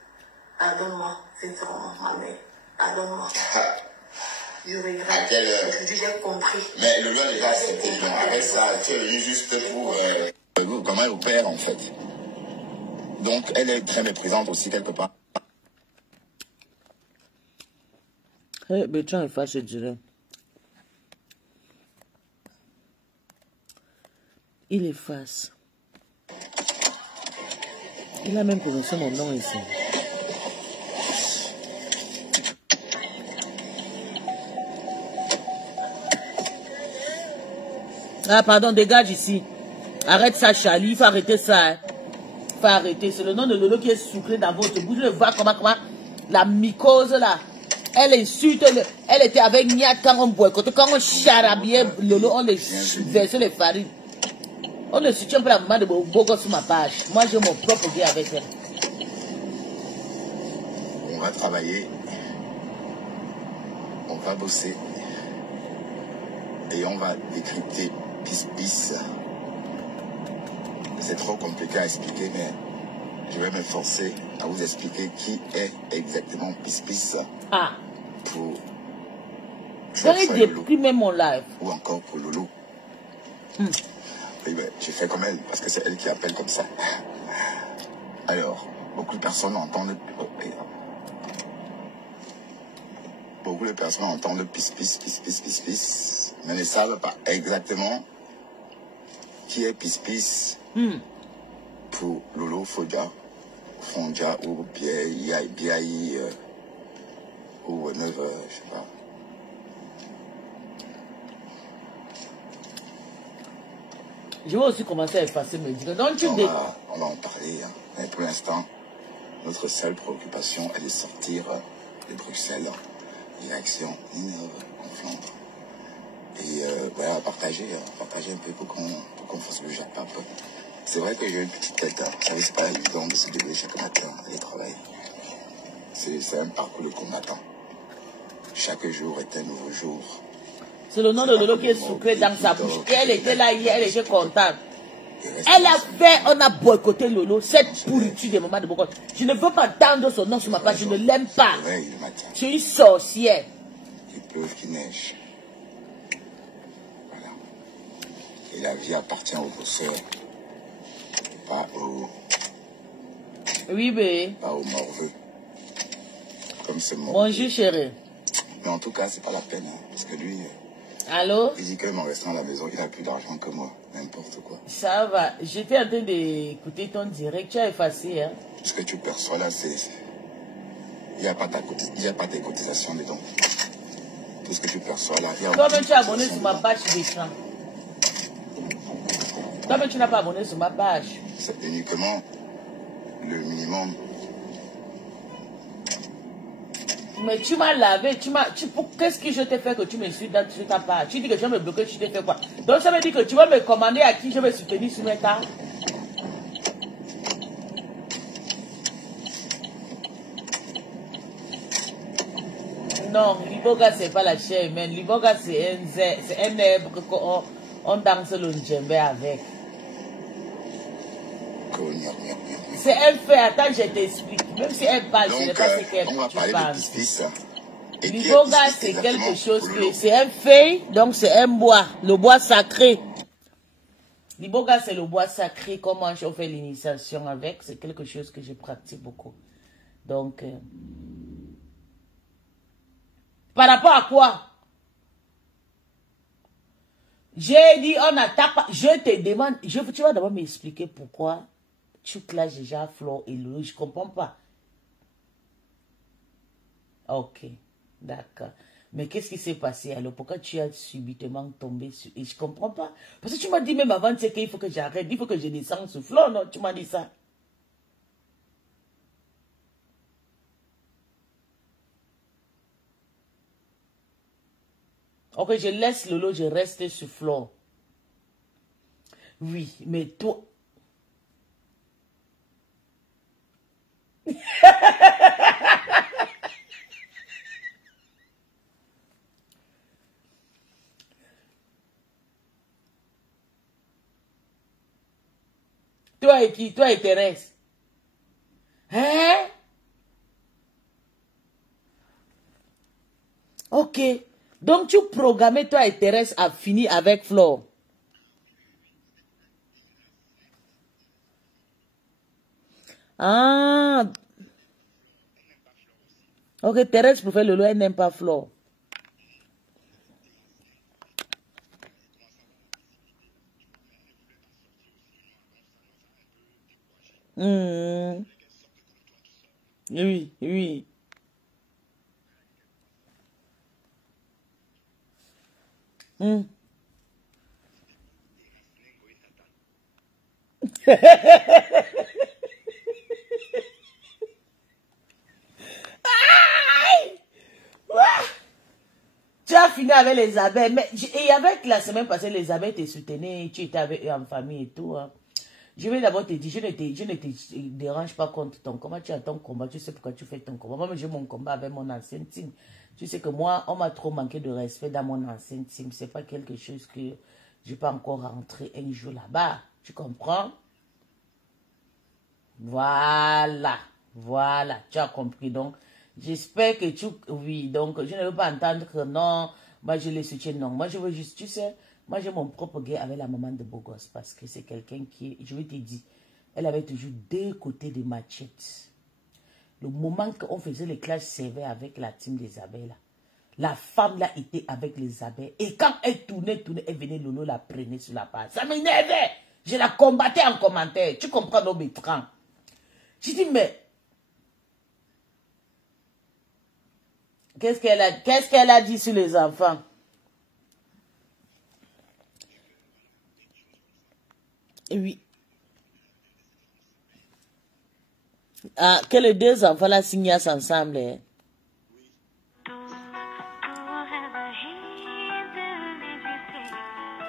Pardonne-moi, sincèrement, ma mère. Pardonne-moi. Je regrette. À quel... Aujourd'hui, j'ai compris. Mais le loi déjà accepté. Donc avec ça, tu es venu juste pour... comment elle opère en fait. Donc elle est très méprisante aussi quelque part. Bertrand est fâché, je dirais. Il efface. Il a même prononcé mon nom ici. Ah, pardon, dégage ici. Arrête ça, Charlie. Il faut arrêter ça. Hein. Il faut arrêter. C'est le nom de Lolo qui est sucré dans votre bouche. Je vois comment la mycose là. Elle insulte. Elle était avec Niat quand on boycottait. Quand on charabillait Lolo, on les versait les farines. On ne soutient pas la maman de Bogo sur ma page. Moi, j'ai mon propre vie avec elle. On va travailler. On va bosser. Et on va décrypter Pis. C'est trop compliqué à expliquer, mais je vais m'efforcer à vous expliquer qui est exactement Pis. Ah. Pour J'aurais déprimé mon live. Ou encore pour Lolo. Et ben, j'ai fait comme elle, parce que c'est elle qui appelle comme ça. Alors, beaucoup de personnes entendent beaucoup de personnes entendent Pis, mais ne savent pas exactement qui est Pis pour Lolo Fondia ou Biaï ou Neuve, je sais pas. Je vais aussi commencer à effacer mes dires. Donc, on va en parler, hein. Mais pour l'instant, notre seule préoccupation est de sortir de Bruxelles, direction en Flandre. Et voilà, partager un peu pour qu'on fasse le Japap. C'est vrai que j'ai une petite tête, hein. Vous savez, c'est pas évident de se lever chaque matin, aller travailler. C'est un parcours de combattant. Chaque jour est un nouveau jour. C'est le nom de Lolo qui est sucré dans sa bouche. Et elle était là hier, elle était contente. Elle a fait, on a boycotté Lolo, cette pourriture des mamans de Bocot. Je ne veux pas entendre son nom sur ma page, je ne l'aime pas. C'est une sorcière. Il pleuve, qu'il neige. Voilà. Et la vie appartient aux bosseurs. Pas aux... Oui, mais... Pas aux morveux. Comme ce mot. Bonjour, chérie. Mais en tout cas, c'est pas la peine, hein, parce que lui... Allô? Il dit qu'en restant à la maison, il a plus d'argent que moi. N'importe quoi. Ça va. J'étais en train d'écouter ton direct. Tu as effacé, hein? Ce que tu perçois là, c'est... Il n'y a pas tes cotisations dedans. Tout ce que tu perçois là, il y a... Toi-même, tu es abonné sur ma page d'écran. Toi-même, tu n'as pas abonné sur ma page. C'est uniquement le minimum. Mais tu m'as lavé, qu'est-ce que je t'ai fait que tu me suis sur ta page? Tu dis que je vais me bloquer, tu t'es fait quoi? Donc ça veut dire que tu vas me commander à qui je vais soutenir sur mes tas? Non, l'iboga c'est pas la chair humaine. L'iboga c'est un herbe qu'on danse le djembé avec. C'est un fait, attends, je t'explique. Même si elle parle, ce n'est pas ce qu'elle parle. L'iboga, c'est quelque chose que... C'est un fait, donc c'est un bois. Le bois sacré. L'iboga, c'est le bois sacré. Comment on fait l'initiation avec? C'est quelque chose que je pratique beaucoup. Donc... par rapport à quoi? J'ai dit, on n'attaque pas. Je te demande... tu vas d'abord m'expliquer pourquoi... tu clashes déjà Flore et Lolo, je comprends pas. Ok, d'accord. Mais qu'est-ce qui s'est passé alors? Pourquoi tu as subitement tombé sur... Et je comprends pas. Parce que tu m'as dit même avant qu'il faut que j'arrête, il faut que je descende sur Flore, non? Tu m'as dit ça. Ok, je laisse Lolo, je reste sur Flore. Oui, mais toi... Toi et qui? Toi et Thérèse. Hein? Ok. Donc, tu programmais toi et Thérèse à finir avec Flore. Ah. Ok, Thérèse préfère Lolo, elle n'aime pas Flore. Oui, oui. Tu as fini avec les abeilles. Mais, et avec la semaine passée, les abeilles te soutenaient, tu étais avec eux en famille et tout. Hein. Je vais d'abord te dire, je ne te dérange pas contre ton combat. Tu as ton combat, tu sais pourquoi tu fais ton combat. Moi, j'ai mon combat avec mon ancienne team. Tu sais que moi, on m'a trop manqué de respect dans mon ancienne team. C'est pas quelque chose que je peux encore rentrer un jour là-bas. Tu comprends? Voilà. Voilà. Tu as compris. Donc, j'espère que tu... Oui, donc, je ne veux pas entendre que non, moi, je les soutiens. Non, moi, je veux juste, tu sais... Moi, j'ai mon propre gars avec la maman de Bogos parce que c'est quelqu'un qui, je vais te dire, elle avait toujours deux côtés de machette. Le moment qu'on faisait les classes servait avec la team des abeilles, là, la femme là était avec les abeilles. Et quand elle tournait, elle venait, Lolo la prenait sur la passe. Ça m'énervait. Je la combattais en commentaire. Tu comprends, nos bétrans. Je dis, mais... Qu'est-ce qu'elle a dit sur les enfants? Oui. Ah, que les deux enfants là signent ensemble. Hein?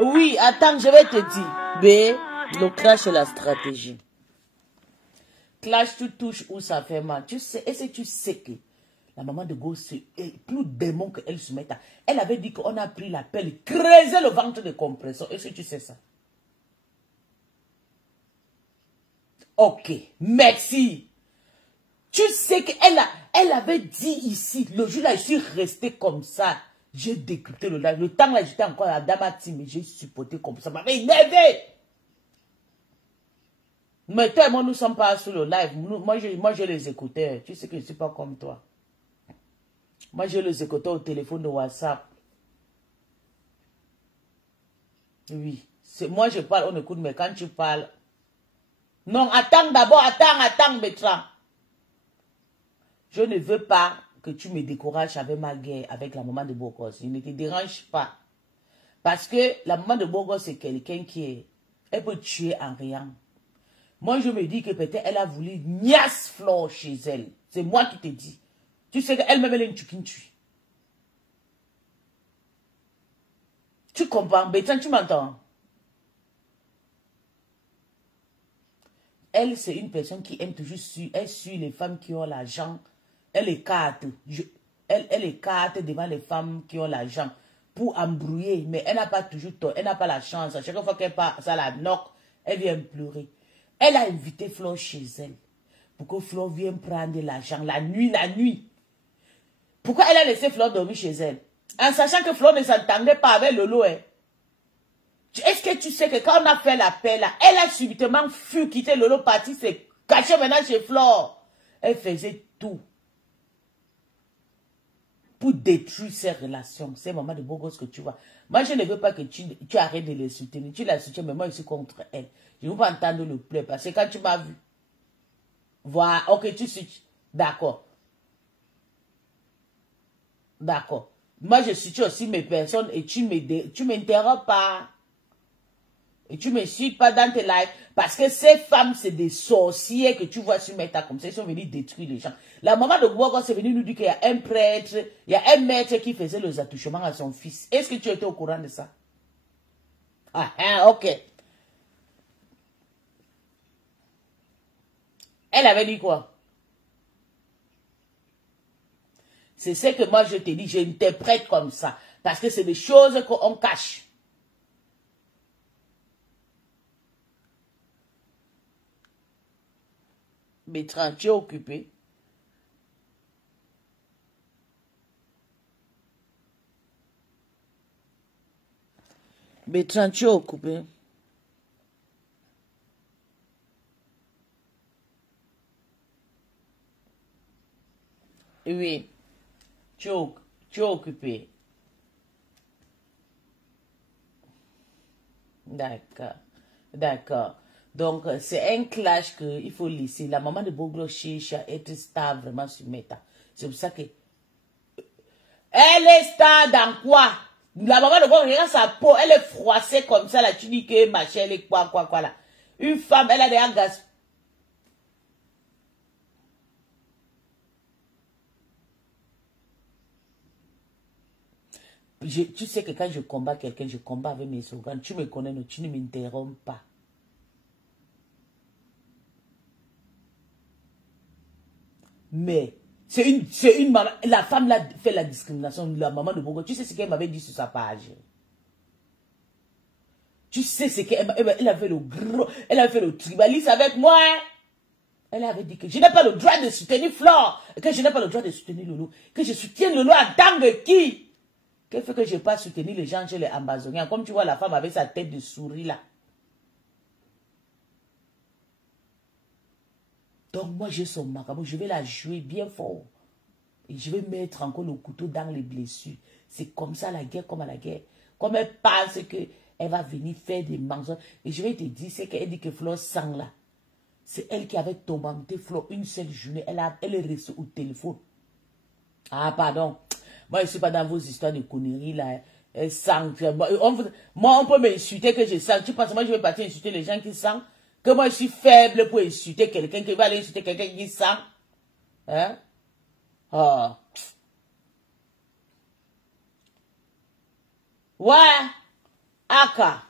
Oui, attends, je vais te dire. B, le clash et la stratégie. Clash, tu touches où ça fait mal. Tu sais, est-ce que tu sais que la maman de Gauss est plus démon qu'elle se mette à... Elle avait dit qu'on a pris la pelle, creuser le ventre de compresseur. Est-ce que tu sais ça? Ok, merci. Tu sais elle avait dit ici, le jour là, je suis resté comme ça. J'ai décrypté le live. Le temps là, j'étais encore dans ma team, mais j'ai supporté comme ça. Ça m'avait énervé. Mais toi et moi, nous ne sommes pas sur le live. Moi, je les écoutais. Tu sais que je ne suis pas comme toi. Moi, je les écoutais au téléphone de WhatsApp. Oui. Moi, je parle, on écoute, mais quand tu parles... Non, attends d'abord, attends, Bertrand. Je ne veux pas que tu me décourages avec ma guerre, avec la maman de Bogos. Il ne te dérange pas. Parce que la maman de Bogos, c'est quelqu'un qui est... Elle peut tuer en rien. Moi, je me dis que peut-être elle a voulu niasse Flore chez elle. C'est moi qui te dis. Tu sais qu'elle-même, elle est une tue. Tu comprends? Bertrand, tu m'entends? Elle, c'est une personne qui aime toujours suivre. Elle suit les femmes qui ont l'argent. Elle écarte. Elle écarte devant les femmes qui ont l'argent pour embrouiller. Mais elle n'a pas toujours tort. Elle n'a pas la chance. À chaque fois qu'elle part, ça la knock. Elle vient pleurer. Elle a invité Flore chez elle. Pour que Flore vienne prendre l'argent. La nuit. Pourquoi elle a laissé Flore dormir chez elle? En sachant que Flore ne s'entendait pas avec Lolo. Hein? Est-ce que tu sais que quand on a fait l'appel là, elle a subitement fui quitter Lolo parti, s'est cachée maintenant chez Flore. Elle faisait tout pour détruire ses relations. C'est maman de Bogos que tu vois. Moi, je ne veux pas que tu arrêtes de les soutenir. Tu la soutiens, mais moi, je suis contre elle. Je ne veux pas entendre le pleur parce que quand tu m'as vu, voilà, ok, tu suis, d'accord. D'accord. Moi, je soutiens aussi mes personnes et tu m'interromps pas. Et tu ne me suis pas dans tes lives. Parce que ces femmes, c'est des sorciers que tu vois sur Meta comme ça. Ils sont venus détruire les gens. La maman de Bogos est venue nous dire qu'il y a un prêtre, il y a un maître qui faisait les attouchements à son fils. Est-ce que tu étais au courant de ça? Ah, hein, ok. Elle avait dit quoi? C'est ce que moi je te dis, j'interprète comme ça. Parce que c'est des choses qu'on cache. Bertrand, tu es occupé. Bertrand, tu es occupé. Oui, tu es occupé. D'accord, d'accord. Donc, c'est un clash qu'il faut laisser. La maman de Boglo cherche à être stable vraiment sur Meta. C'est pour ça que... Elle est stable dans quoi? La maman de Boglo, regarde sa peau, elle est froissée comme ça, là. Tu dis que machin, elle est quoi, là. Une femme, elle a des gaz. Tu sais que quand je combats quelqu'un, je combats avec mes organes. Tu me connais, tu ne m'interromps pas. Mais, c'est une maman. La femme là fait la discrimination. La maman de Bogo. Tu sais ce qu'elle m'avait dit sur sa page. Tu sais ce qu'elle a fait le gros. Elle a fait le tribalisme avec moi. Hein? Elle avait dit que je n'ai pas le droit de soutenir Flore. Que je n'ai pas le droit de soutenir Lolo. Que je soutiens Lolo à tant de qui? Qu'est-ce fait que je n'ai pas soutenu les gens chez les Amazoniens? Comme tu vois la femme avec sa tête de souris là. Donc moi j'ai son macabre, je vais la jouer bien fort. Et je vais mettre encore le couteau dans les blessures. C'est comme ça la guerre, comme à la guerre. Comme elle pense qu'elle va venir faire des mensonges. Et je vais te dire, c'est qu'elle dit que Flore sang là. C'est elle qui avait tourmenté Flore une seule journée. Elle est restée au téléphone. Ah pardon. Moi, je ne suis pas dans vos histoires de conneries, là. Moi, on peut m'insulter que je sens. Tu penses que moi, je vais partir insulter les gens qui sentent? Que moi, je suis faible pour insulter quelqu'un qui va aller insulter quelqu'un qui sent? Hein? Oh. Ouais. Aka.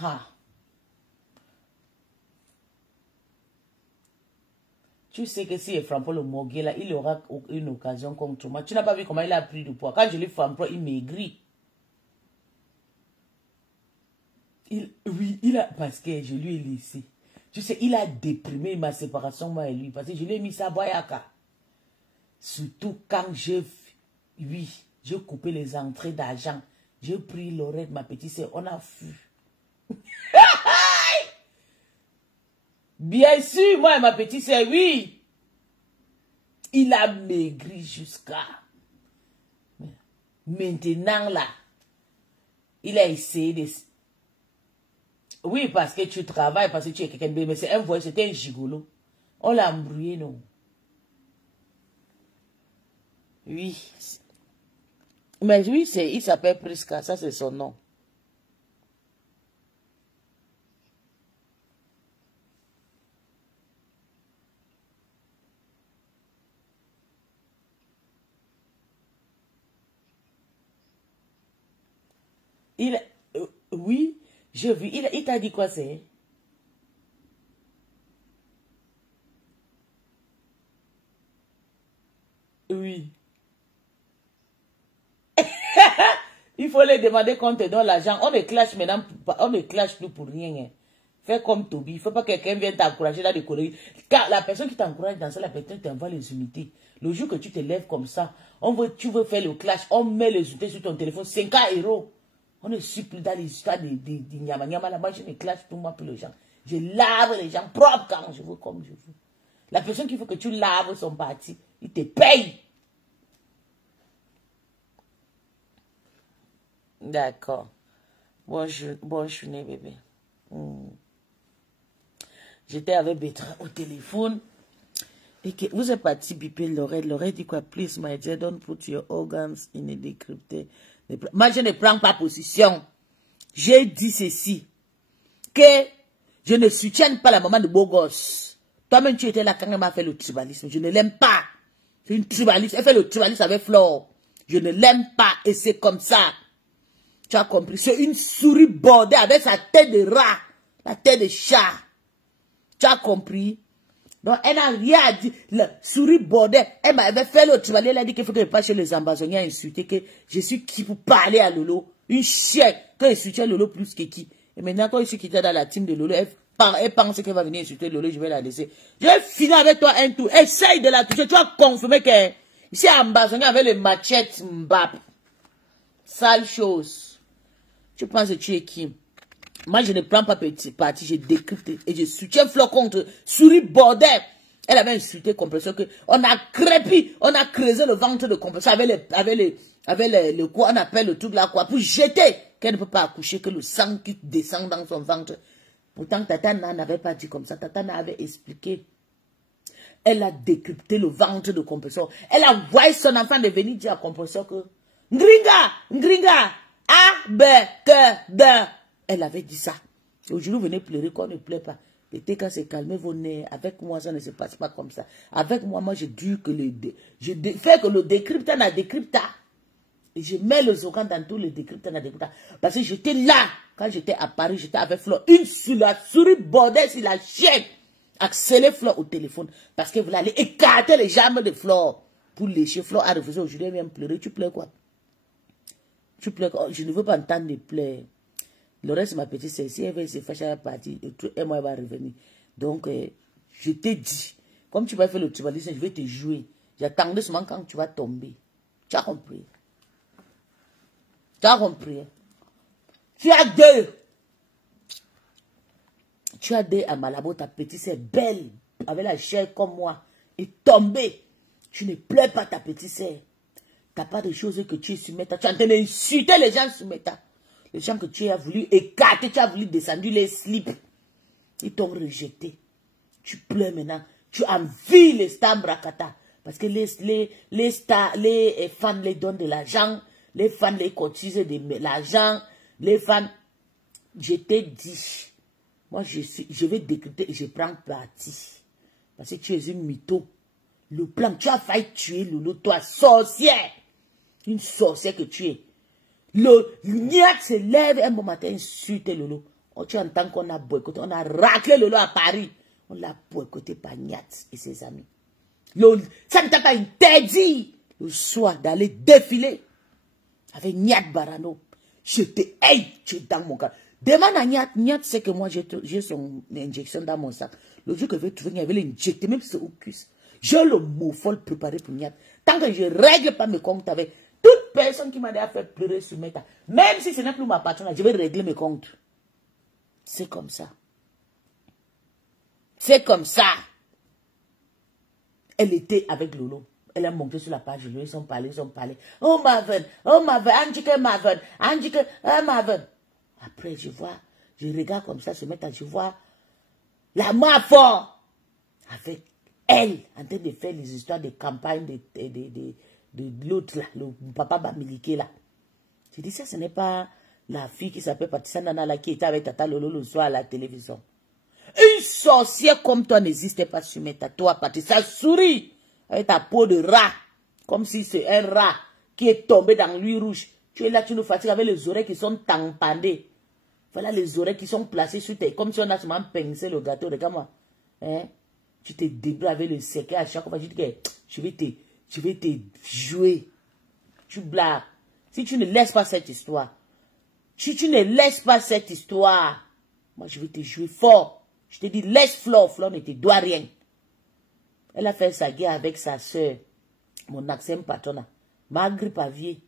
Ah. Tu sais que si il frappe le Mogué là, il aura une occasion contre moi. Tu n'as pas vu comment il a pris du poids. Quand je lui frappe, il maigrit. Oui, il a... Parce que je lui ai laissé. Tu sais, il a déprimé ma séparation, moi et lui. Parce que je lui ai mis ça à Boyaka. Surtout quand j'ai coupé les entrées d'argent. J'ai pris l'oreille de ma petite sœur. On a fui. Bien sûr, moi et ma petite sœur, oui. Il a maigri jusqu'à... Maintenant, là, il a essayé de... Oui, parce que tu travailles, parce que tu es quelqu'un de... Mais c'est un voyage, c'était un gigolo. On l'a embrouillé, non? Oui. Mais oui, il s'appelle Priska, ça c'est son nom. Oui, je vis. Il t'a dit quoi c'est? Oui. Il faut les demander qu'on te donne l'argent. On me clash maintenant, on me clash plus pour rien. Hein. Fais comme Toby. Il ne faut pas que quelqu'un vienne t'encourager dans des conneries. Car la personne qui t'encourage dans ça, la personne t'envoie les unités. Le jour que tu te lèves comme ça, tu veux faire le clash, on met les unités sur ton téléphone, 5 €. On ne suit plus dans les histoires de nyama nyama. Là-bas, je me clash pour moi, pour les gens. Je lave les gens propres quand je veux, comme je veux. La personne qui veut que tu laves son parti, il te paye. D'accord. Bonne journée, bébé. J'étais avec Bertrand au téléphone. Et que vous êtes parti biper l'oreille. L'oreille dit quoi? Please, my dear, don't put your organs in a decrypted. Moi, je ne prends pas position. J'ai dit ceci. Que je ne soutiens pas la maman de beau gosse. Toi-même, tu étais là quand elle m'a fait le tribalisme. Je ne l'aime pas. C'est une tribaliste. Elle fait le tribalisme avec Flore. Je ne l'aime pas. Et c'est comme ça. Tu as compris? C'est une souris bordée avec sa tête de rat. La tête de chat. Tu as compris? Donc, elle n'a rien à dire. La souris bordée, elle m'avait fait le tribalisme. Elle a dit qu'il faut que je passe chez les Amazoniens insulter que je suis qui pour parler à Lolo. Une chienne. Que je soutiens Lolo plus que qui. Et maintenant, quand je suis quitté dans la team de Lolo, elle pense qu'elle va venir insulter Lolo, je vais la laisser. Je vais finir avec toi un tour. Essaye de la toucher. Tu vas confirmer que ici à Amazonien avec le machette Mbap. Sale chose. Tu penses que tu es qui? Moi, je ne prends pas petit parti, je décrypte et je soutiens Flo contre Souris bordel. Elle avait insulté Compression que on a crépi, on a creusé le ventre de Compression avec le quoi on appelle le truc là quoi pour jeter qu'elle ne peut pas accoucher, que le sang qui descend dans son ventre. Pourtant, Tatana n'avait pas dit comme ça. Tatana avait expliqué. Elle a décrypté le ventre de Compression. Elle a voyé son enfant de venir dire à Compression que Ngringa, A, B, T, D. Elle avait dit ça. Aujourd'hui, vous venez pleurer qu'on ne pleure pas. L'été, quand c'est calmé, vos nez. Avec moi, ça ne se passe pas comme ça. Avec moi, je dis que fais que le décrypteur n'a décrypta. Et je mets le zogan dans tout le décrypteur n'a décrypta. Parce que j'étais là. Quand j'étais à Paris, j'étais avec Flo. Une sur la souris bordel sur la chienne. Accélérez Flo au téléphone. Parce que vous allez écarter les jambes de Flo. Pour lécher. Flo a refusé aujourd'hui, elle vient pleurer. Tu pleures quoi? Tu pleures quoi? Je ne veux pas entendre de pleurs. Le reste, ma petite sœur, si elle veut se fâcher à la partie, et moi, elle va revenir. Donc, je t'ai dit, comme tu vas faire le tribalisme, je vais te jouer. J'attendais seulement quand tu vas tomber. Tu as compris? Tu as compris? Tu as deux. Tu as deux à Malabo, ta petite sœur belle, avec la chair comme moi, et tombée. Tu ne pleures pas ta petite sœur. Tu n'as pas de choses que tu es soumettre. Tu es en train d'insulter les gens soumettre. Les gens que tu as voulu écarter, tu as voulu descendre les slips. Ils t'ont rejeté. Tu pleures maintenant. Tu envies les stars Brakata. Parce que les fans les donnent de l'argent. Les fans les cotisent de l'argent. Les fans... Je t'ai dit. Moi, je vais décrypter et je prends parti. Parce que tu es une mytho. Le plan, tu as failli tuer Lolo, toi, sorcière. Une sorcière que tu es. Le niat se lève un bon matin, insulte Lolo. Oh, tu entends qu'on a boycotté, on a raclé Lolo à Paris. On l'a boycotté par Niat et ses amis. Ça ne t'a pas interdit le soir d'aller défiler avec Niat Barano. Je te hais, tu es dans mon cas. Demande à Niat. Niat sait que moi j'ai son injection dans mon sac. Le jour que je vais trouver, il avait l'injecté, même si c'est au cuisse. J'ai le mot folle préparé pour Niat. Tant que je ne règle pas mes comptes avec toute personne qui m'a déjà fait pleurer sur Meta, même si ce n'est plus ma patronne, je vais régler mes comptes. C'est comme ça. C'est comme ça. Elle était avec Lolo. Elle a monté sur la page, ils ont parlé. Oh Marvin, Angike Marvin, Angike Marvin. Après, je regarde comme ça, se mettre, je vois la main fort avec elle en train de faire les histoires de campagne de l'autre là, le papa Bamilike là. Je dis ça, ce n'est pas la fille qui s'appelle Patricia Nana là, qui était avec Tata Lolo le soir à la télévision. Une sorcière comme toi n'existait pas sur Meta. Toi, Patricia, souris avec ta peau de rat, comme si c'est un rat qui est tombé dans l'huile rouge. Tu es là, tu nous fatigues avec les oreilles qui sont tamponnées. Voilà les oreilles qui sont placées sur tes... Comme si on a seulement pincé le gâteau. Regarde-moi. Hein? Tu te débrouilles avec le secret à chaque fois. Je dis que je vais te jouer. Tu blagues. Si tu ne laisses pas cette histoire, moi je vais te jouer fort. Je te dis, laisse Flo. Flo ne te doit rien. Elle a fait sa guerre avec sa soeur, mon accent patronat, Magri Pavier.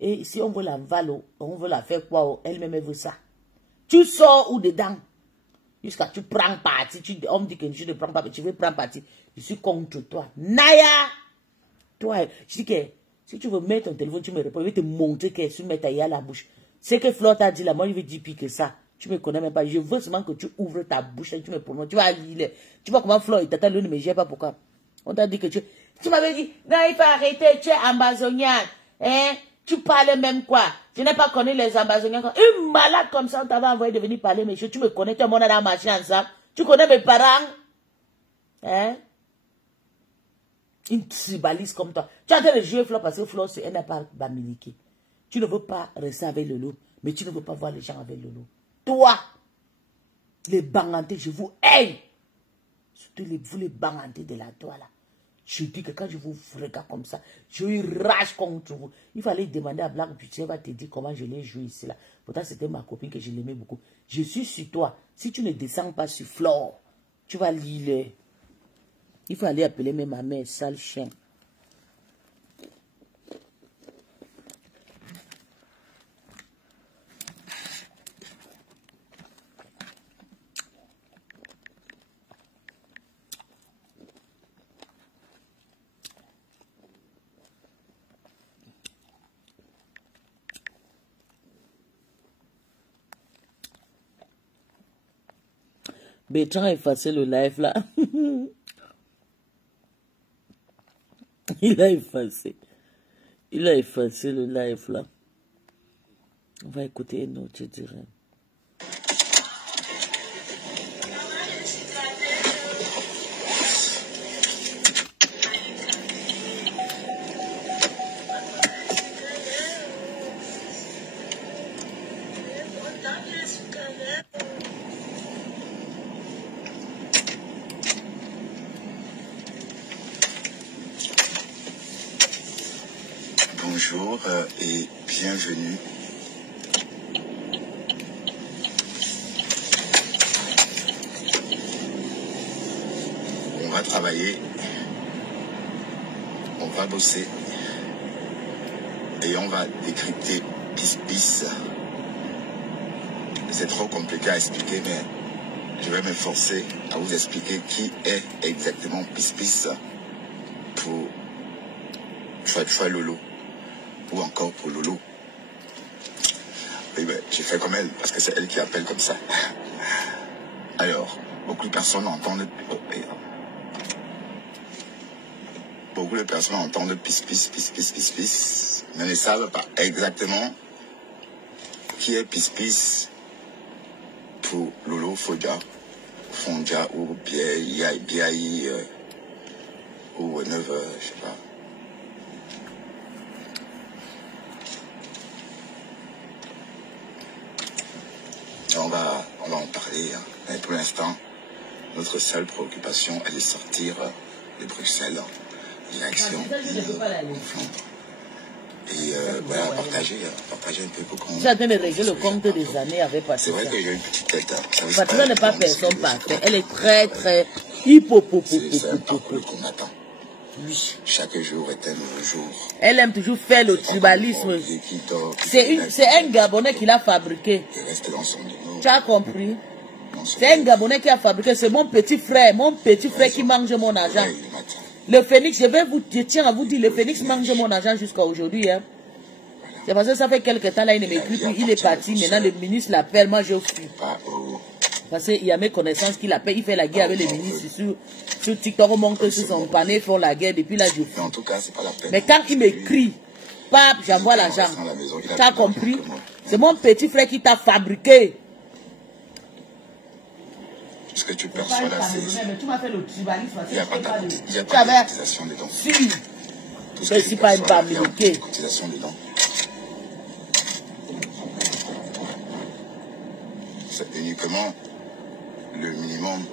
Et si on veut la valo, on veut la faire quoi, elle-même veut ça. Tu sors ou dedans, jusqu'à tu prends parti, on me dit que je ne prends pas, mais tu veux prendre parti, je suis contre toi. Naya! Toi, je dis que si tu veux mettre ton téléphone, tu me réponds, je vais te montrer que tu mets ta à la bouche. C'est que Flo t'a dit là, moi je vais dire pire que ça. Tu me connais même pas. Je veux seulement que tu ouvres ta bouche et tu me prononces. Tu vas lire. Tu vois comment Flo, il t'attend l'une, mais je ne sais pas pourquoi. On t'a dit que tu m'avais dit, non, il faut arrêter, tu es amazonienne. Hein? Tu parles même quoi? Je n'ai pas connu les amazoniens. Une malade comme ça, on t'avait envoyé de venir parler, mais tu me connais, tout le monde a marché ensemble. Tu connais mes parents? Hein? Une tribaliste comme toi. Tu as de jouer Flo parce que Flo, c'est un pas Bamilike. Tu ne veux pas rester avec le loup, mais tu ne veux pas voir les gens avec le loup. Toi, les bangantés, je vous hais. Surtout vous les bangantés de la toile là. Je dis que quand je vous regarde comme ça, je rage contre vous. Il fallait demander à Black Beauty, elle va te dire comment je l'ai joué ici là. Pourtant, c'était ma copine que je l'aimais beaucoup. Je suis sur toi. Si tu ne descends pas sur Flo, tu vas lire. Il faut aller appeler même ma mère, sale chien. Bertrand a effacé le live là. Il a effacé. Il a effacé le live là. On va écouter une autre, je dirais. Bonjour et bienvenue. On va travailler, on va bosser et on va décrypter Pis. C'est trop compliqué à expliquer, mais je vais m'efforcer à vous expliquer qui est exactement Pis pour Choua Lolo. Ou encore pour Lolo. Oui, ben, j'ai fait comme elle, parce que c'est elle qui appelle comme ça. Alors, beaucoup de personnes entendent... Beaucoup de personnes entendent Pis, mais ne savent pas exactement qui est Pis pour Lolo Fondia ou Biaï ou Neuve, je sais pas. On va en parler, hein. Mais pour l'instant, notre seule préoccupation est de sortir de Bruxelles, direction et voilà, partager un peu pour qu'on... J'ai en train de régler le compte des années avec Patricia. C'est vrai que j'ai une petite tête. Hein. Patricia n'est pas personne parfaite. Elle est très hippopopopopopopop. C'est un peu qu'on attend. Oui. Chaque jour est un nouveau jour. Elle aime toujours faire le tribalisme. C'est un Gabonais qui l'a fabriqué. Il reste dans son dos. Tu as compris? C'est un Gabonais qui a fabriqué. C'est mon petit frère qui mange mon argent. Le phénix, je tiens à vous dire, le phénix mange mon argent jusqu'à aujourd'hui. Hein. C'est parce que ça fait quelques temps là, il ne m'écrit plus. Il est parti. Maintenant, le ministre l'appelle. Moi, je fuis. Parce qu'il y a mes connaissances qu'il appelle. Il fait la guerre avec les ministres sur TikTok. On monte sur son panier, ils font la guerre. Depuis là, je fuis. En tout cas, c'est pas la peine. Mais quand il m'écrit, pape, j'envoie l'argent. Tu as compris? C'est mon petit frère qui t'a fabriqué. Ce que tu perçois là, c'est... Mais tu m'as fait le tribalisme. Il n'y a pas d'utilisation des dents. Si. Je ne suis pas une femme américaine. Cotisation des dents. C'est uniquement le minimum.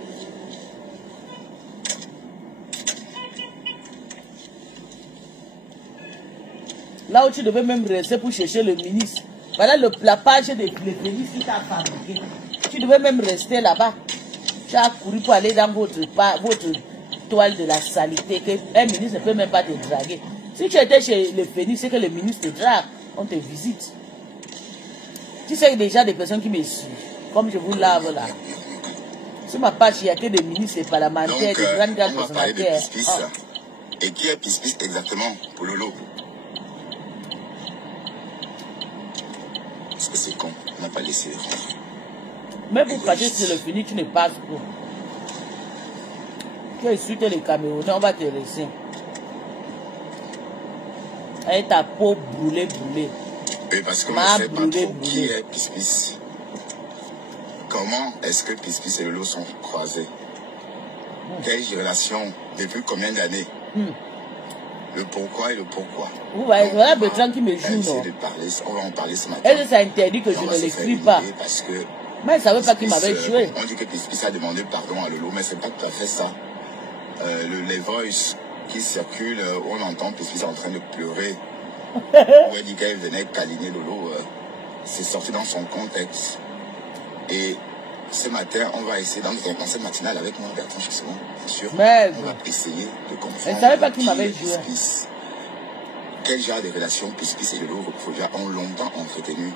Là où tu devais même rester pour chercher le ministre. Voilà la page des ministres qui t'a fabriqué. Tu devais même rester là-bas. Tu as couru pour aller dans votre toile de la saleté. Un ministre ne peut même pas te draguer. Si tu étais chez le Phénix, c'est que le ministre te drague. On te visite. Tu sais déjà des personnes qui me suivent. Comme je vous lave là. Sur ma page, il n'y a que des ministres parlementaires, des grandes personnalités. Et qui est Pis exactement pour Lolo? Parce que c'est con, on n'a pas laissé rentrer. Mais vous passez sur le Phénix, tu ne passes pas. Tu insultes les Camerounais, on va te laisser. Avec ta peau brûlée. Oui, parce qu'on ne sait pas trop qui est Pis. Comment est-ce que Pis et Lolo sont croisés? Quelle relation? Depuis combien d'années? Le pourquoi et le pourquoi. Voilà Bertrand qui me joue, non? On va en parler ce matin. Est-ce que ça interdit que je ne l'écris pas? Parce que mais elle ne savait pas qui m'avait joué. On dit que Pis a demandé pardon à Lolo, mais c'est pas tout à fait ça. Les voices qui circulent, on entend Pis en train de pleurer. Où elle dit qu'elle venait câliner Lolo. C'est sorti dans son contexte. Et ce matin, on va essayer, dans cette matinale avec moi, Bertrand, justement, c'est sûr, mais on va essayer de comprendre. Elle ne savait pas qui m'avait joué. Quel genre de relations Pis et Lolo ont longtemps entretenu.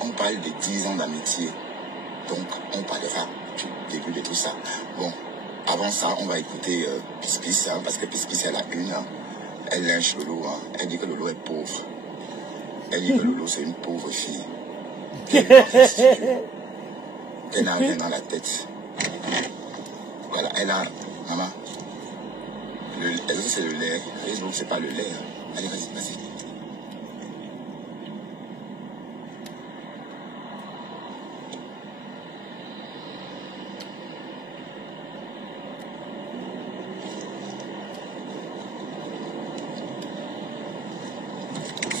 On parle de 10 ans d'amitié. Donc, on parlera du début de tout ça. Bon, avant ça, on va écouter Pis, hein, parce que Pis, elle a une. Hein, elle lynche Lolo. Hein, elle dit que Lolo est pauvre. Elle dit que Lolo, c'est une pauvre fille. Qu'elle n'a rien dans la tête. Voilà, elle a... Maman, est-ce que c'est le lait? Facebook, c'est pas le lait. Hein. Allez, vas-y, vas-y.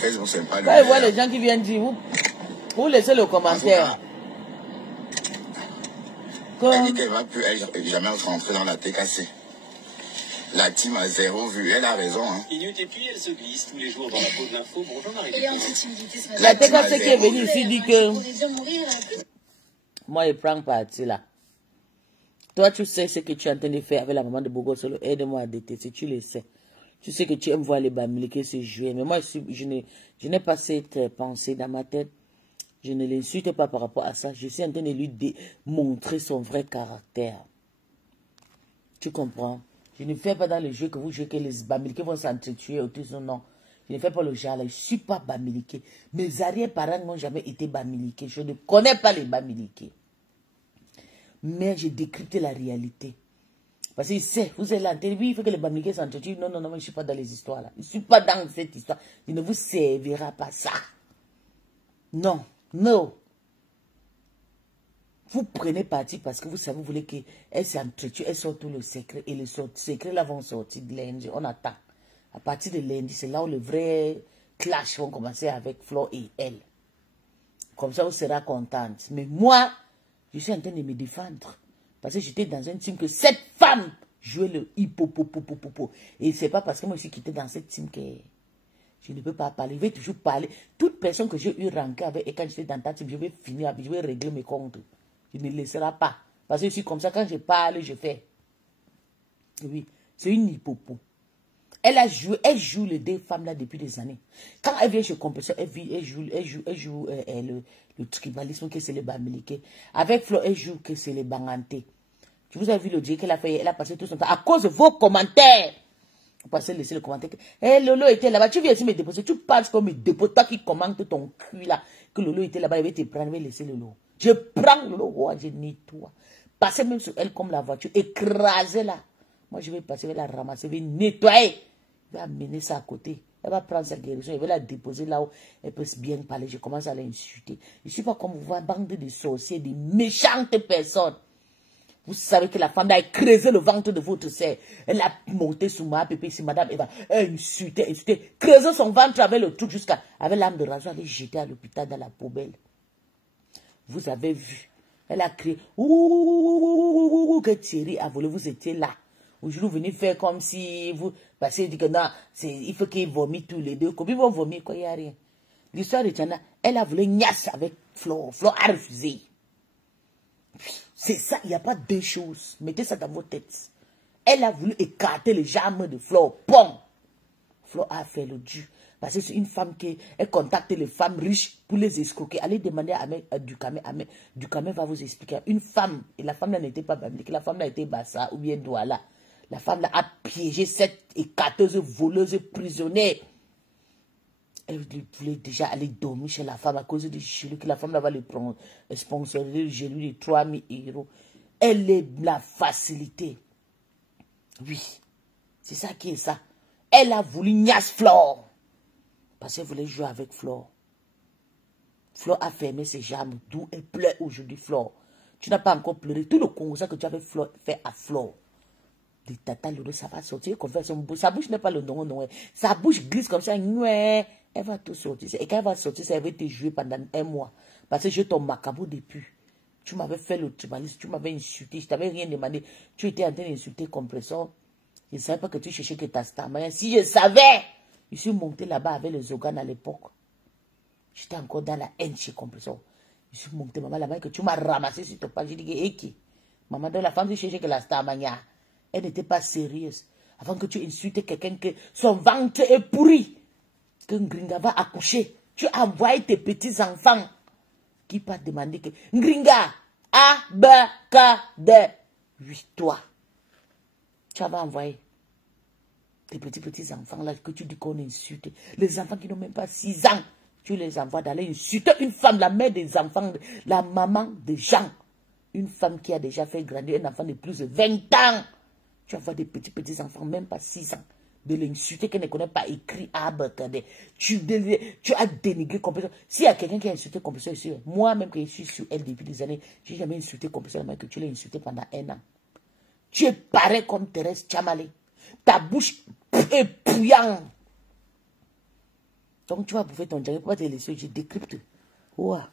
Facebook, c'est pas le lait. Quand voit les gens qui viennent dire, vous laissez le commentaire. Elle dit qu'elle va plus jamais rentrer dans la TKC. La team a 0 vue, elle a raison. Hein. Et puis elle se glisse tous les jours dans la peau de l'info. Bonjour Marie. La TKC qui est venue ici dit que... Moi, je prends parti là. Toi, tu sais ce que tu es en train de faire avec la maman de Bogo Solo. Aide-moi à détester, tu le sais. Tu sais que tu aimes voir les Bamileke se jouer. Mais moi, je n'ai pas cette pensée dans ma tête. Je ne l'insulte pas par rapport à ça. Je suis en train de lui montrer son vrai caractère. Tu comprends? Je ne fais pas dans le jeu que vous jouez que les Bamileke vont s'entretuer autour de non. Je ne fais pas le genre là. Je ne suis pas Bamileke. Mes arrière-parents n'ont jamais été Bamileke. Je ne connais pas les Bamileke. Mais j'ai décrypté la réalité. Parce qu'il sait, vous êtes là, oui, il faut que les Bamileke s'entretuent. Non, non, non, je ne suis pas dans les histoires là. Je ne suis pas dans cette histoire. Il ne vous servira pas ça. Non. Non. Vous prenez parti parce que vous savez, vous voulez qu'elles s'entretuent, elles sortent tout le secret. Et les secrets là vont sortir de lundi. On attend. À partir de lundi, c'est là où le vrai clash vont commencer avec Flo et elle. Comme ça, vous serez contente. Mais moi, je suis en train de me défendre. Parce que j'étais dans un team que cette femme jouait le hippopopopopopo. Et c'est pas parce que moi je suis quitté dans cette team que... Je ne peux pas parler, je vais toujours parler. Toute personne que j'ai eu rancé avec, et quand j'étais dans ta team, je vais finir, je vais régler mes comptes. Je ne laisserai pas. Parce que je suis comme ça, quand je parle, je fais. Oui, c'est une hippopo. Elle joue les deux femmes là depuis des années. Quand elle vient chez Compression, elle joue le tribalisme que c'est les Bamileke. Avec Flo, elle joue que c'est les Banganté. Tu vous avez vu le dieu qu'elle a fait, elle a passé tout son temps à cause de vos commentaires. Vous passez laisser le commentaire. Eh, Lolo était là-bas. Tu viens ici me déposer. Tu parles comme me dépose. Toi qui commente ton cul là. Que Lolo était là-bas. Il va te prendre. Il va laisser Lolo. Je prends Lolo. Je nettoie. Passez même sur elle comme la voiture. Écrasez la. Moi, je vais passer. Je vais la ramasser. Je vais nettoyer. Je vais amener ça à côté. Elle va prendre sa guérison. Je vais la déposer là où elle peut bien parler. Je commence à l'insulter. Je ne suis pas comme vous, bande de sorciers, de méchantes personnes. Vous savez que la femme a creusé le ventre de votre sœur. Elle a monté sur ma pépé, si madame Eva, elle insultait, creusé son ventre avec le truc jusqu'à, avec l'âme de rasoir, elle est jetée à l'hôpital dans la poubelle. Vous avez vu. Elle a crié, ouh, que Thierry a volé, vous étiez là. Aujourd'hui, vous venez faire comme si vous, parce qu'il dit que non, il faut qu'il vomit tous les deux. Comment ils vont vomir, quoi, il n'y a rien. L'histoire de Tiana, elle a voulu niasse avec Flo. Flo a refusé. C'est ça, il n'y a pas deux choses. Mettez ça dans vos têtes. Elle a voulu écarter les jambes de Flo. Bon. Flo a fait le dû. Parce que c'est une femme qui contacte les femmes riches pour les escroquer. Allez demander à Dukamé. Dukamé va vous expliquer. Une femme, et la femme là n'était pas biblique, la femme là était Bassa ou bien Douala. La femme là a piégé cette écarteuse, voleuse, prisonnière. Elle voulait déjà aller dormir chez la femme à cause du gelou que la femme là va le prendre, sponsoriser le gelou de 3000 €. Elle est la facilité. Oui, c'est ça qui est ça. Elle a voulu niasse Flore. Parce qu'elle voulait jouer avec Flore. Flore a fermé ses jambes, d'où elle pleure aujourd'hui, Flore. Tu n'as pas encore pleuré. Tout le Congo que tu avais fait à Flore. De tata, ça va sortir. Sa bouche n'est pas le non. Sa bouche glisse comme ça. Elle va tout sortir. Et quand elle va sortir, ça va te jouer pendant 1 mois. Parce que je t'en macabo depuis. Tu m'avais fait le tribalisme, tu m'avais insulté, je t'avais rien demandé. Tu étais en train d'insulter Compressor. Je ne savais pas que tu cherchais que ta star. Mais si je savais, je suis monté là-bas avec les organes à l'époque. J'étais encore dans la haine chez Compressor. Je suis monté, maman, là-bas, que tu m'as ramassé sur ton pas. J'ai dit, Eki. Maman, dans la femme, tu cherchais que la star mania. Elle n'était pas sérieuse. Avant que tu insultes quelqu'un que son ventre est pourri. Que Ngringa va accoucher. Tu envoies tes petits-enfants qui peuvent demander que Ngringa, A, B, K, D. Oui, toi. Tu vas envoyer tes petits-enfants là que tu dis qu'on insulte. Les enfants qui n'ont même pas 6 ans. Tu les envoies d'aller insulter une femme, la mère des enfants, la maman des gens. Une femme qui a déjà fait grandir un enfant de plus de 20 ans. Tu vas voir des petits enfants, même pas 6 ans. De l'insulter qu'elle ne connaît pas écrit tu as dénigré complètement. S'il y a quelqu'un qui a insulté complètement ici, moi-même que je suis sur elle depuis des années, je n'ai jamais insulté complètement que tu l'as insulté pendant 1 an. Tu es pareil comme Thérèse Tchamale. Ta bouche est pouillante. Donc tu vas bouffer ton diable, pas te laisser, je décrypte. Ouah.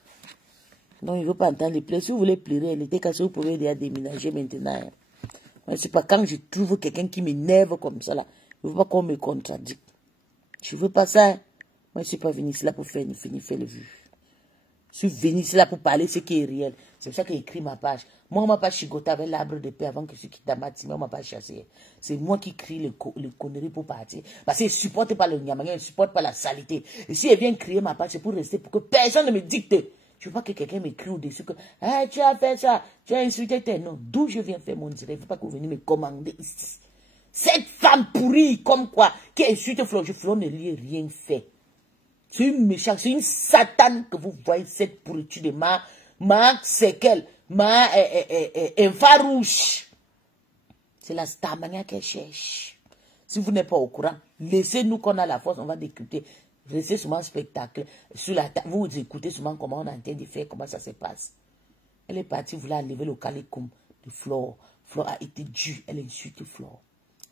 Non, il ne veut pas entendre les pleurs. Si vous voulez pleurer, elle était cassée, vous pouvez déjà déménager maintenant. Moi, c'est pas quand je trouve quelqu'un qui m'énerve comme ça là. Je ne veux pas qu'on me contradicte. Je ne veux pas ça. Moi, je ne suis pas venu ici là pour faire le vu. Je suis venu ici là pour parler ce qui est réel. C'est pour ça que j'ai écrit ma page. Moi, on m'a pas chigoté avec l'arbre de paix avant que je quitte Damati. Mais on m'a pas chassé. C'est moi qui crie les conneries pour partir. Parce qu'il ne supporte pas le nyamanga, il ne supporte pas la saleté. Et si elle vient crier ma page, c'est pour rester, pour que personne ne me dicte. Je veux pas que quelqu'un m'écrit au-dessus que hey, tu as fait ça, tu as insulté tes noms. D'où je viens faire mon direct. Il ne faut pas que vous veniez me commander ici. Cette femme pourrie, comme quoi, qui insulte Flo, Flo ne lui a rien fait. C'est une méchante, c'est une satane que vous voyez, cette pourriture de ma séquelle, ma infarouche. C'est la starmania qu'elle cherche. Si vous n'êtes pas au courant, laissez-nous qu'on a la force, on va décrypter. Restez souvent spectacle. Sur la table, vous écoutez souvent comment on est en train de faire, comment ça se passe. Elle est partie vouloir lever le calicum de Flore. Flore a été due, elle a insulté Flore.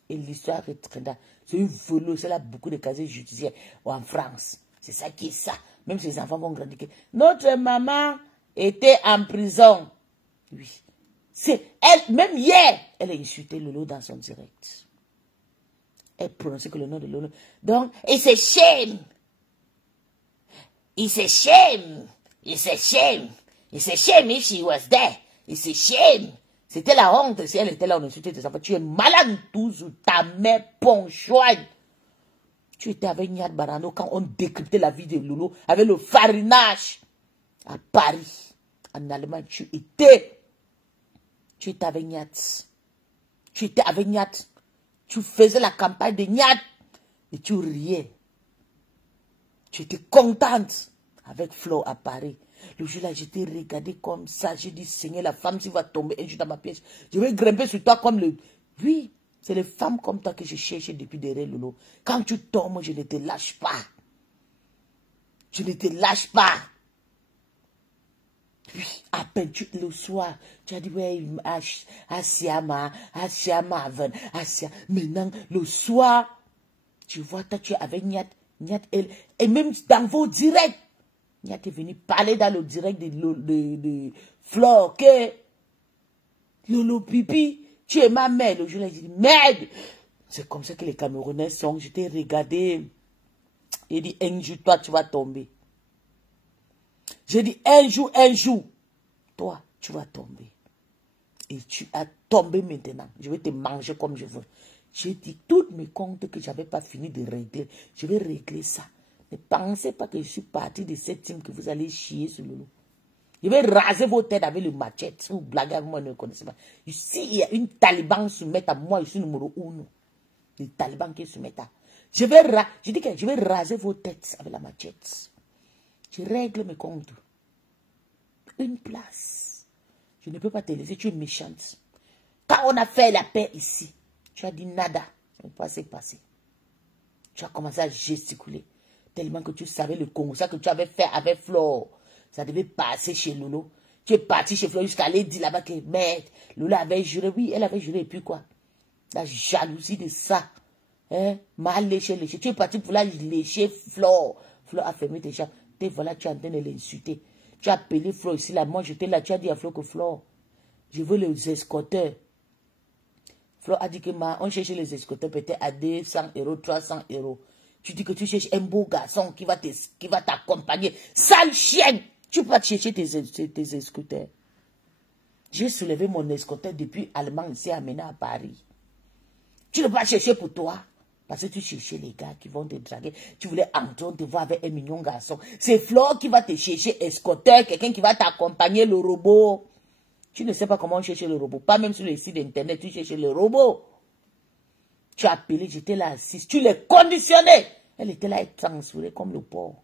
Et l'histoire est très dingue. C'est une voleuse, elle a beaucoup de casiers judiciaires en France. C'est ça qui est ça. Même si les enfants vont grandir. Notre maman était en prison. Oui. C'est elle, même hier, elle a insulté Lolo dans son direct. Elle prononçait que le nom de Lolo. Donc, et c'est shame. It's a shame. It's a shame. It's a shame if she was there. It's a shame. C'était la honte si elle était là, on insultait tes enfants. Tu es malade toujours, ta mère ponchoine. Tu étais avec Niad Barano quand on décryptait la vie de Lolo avec le farinage à Paris, en Allemagne. Tu étais avec Niad. Tu étais avec Niad. Tu faisais la campagne de Niad et tu riais. Tu étais contente avec Flo à Paris. Le jour-là, j'étais regardé comme ça. J'ai dit, Seigneur, la femme, si va tomber un jour dans ma pièce, je vais grimper sur toi comme le... Oui, c'est les femmes comme toi que je cherchais depuis derrière Lolo. Quand tu tombes, je ne te lâche pas. Je ne te lâche pas. Oui, à peine le soir, tu as dit, ouais, Asiama, Asia. Maintenant, le soir, tu vois, toi, tu es avec Niat, elle, et même dans vos directs, Niat est venu parler dans le direct de Flore, que Lolo Pipi, tu es ma mère. Le jour-là, j'ai dit, merde! C'est comme ça que les Camerounais sont. Je t'ai regardé. Il dit, un jour, toi, tu vas tomber. J'ai dit, un jour, toi, tu vas tomber. Et tu as tombé maintenant. Je vais te manger comme je veux. J'ai dit, toutes mes comptes que je n'avais pas fini de régler, je vais régler ça. Ne pensez pas que je suis partie de cette team que vous allez chier sur Lolo. Je vais raser vos têtes avec le machette. Si vous blaguez avec moi, ne connaissez pas. Ici, il y a une Taliban qui se met à moi, je suis numéro 1. Les talibans qui se mettent à... Je dis que je vais raser vos têtes avec la machette. Je règle mes comptes. Une place. Je ne peux pas te laisser, tu es méchante. Quand on a fait la paix ici, tu as dit nada. Ça ne peut pas se passer. Tu as commencé à gesticuler. Tellement que tu savais le constat que tu avais fait avec Flore. Ça devait passer chez Lolo. Tu es parti chez Flore jusqu'à aller dire là-bas que merde. Lolo avait juré. Oui, elle avait juré. Et puis quoi? La jalousie de ça. Hein? Mal léché. Tu es parti pour la lécher Flore. Flore a fermé tes chats. Et voilà, tu es en train de l'insulter. Tu as appelé Flore ici, là. Moi, j'étais là. Tu as dit à Flore que Flore, je veux les escorteurs. Flore a dit que on cherchait les escorteurs peut-être à 200 €, 300 €. Tu dis que tu cherches un beau garçon qui va t'accompagner. Sale chienne! Tu peux pas chercher tes escorteurs. J'ai soulevé mon escorteur depuis Allemagne ici amené à Paris. Tu ne peux pas chercher pour toi. Parce que tu cherchais les gars qui vont te draguer. Tu voulais entendre te voir avec un mignon garçon. C'est Flore qui va te chercher escorteur, quelqu'un qui va t'accompagner le robot. Tu ne sais pas comment chercher le robot. Pas même sur le site d'internet, tu cherches le robot. Tu as appelé, j'étais là assise. Tu l'as conditionné. Elle était là, elle transférée comme le porc.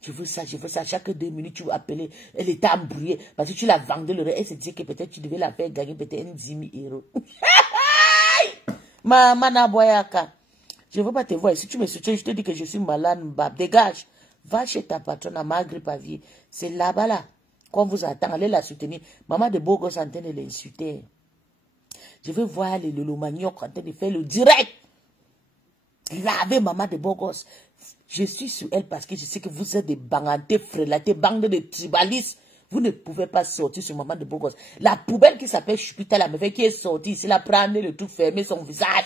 Je veux ça, je veux ça. Chaque 2 minutes, tu vas appeler. Elle était embrouillée. Parce que tu l'as vendue le reste. Elle se disait que peut-être tu devais la faire gagner peut-être 10 000 euros. Mana Boyaka. Je ne veux pas te voir. Si tu me soutiens, je te dis que je suis malade. Dégage. Va chez ta patronne à Maghré-Pavier. C'est là-bas, là. Qu'on vous attend. Allez la soutenir. Maman de Bogos est en train de l'insulter. Je veux voir le Manioc en train de faire le direct. Laver maman de Bogos. Je suis sur elle parce que je sais que vous êtes des bangantés, frélatés, bandes de tribalistes. Vous ne pouvez pas sortir sur maman de Bogos. La poubelle qui s'appelle Chupita, la meuf qui est sortie ici, la prendre le tout fermer son visage.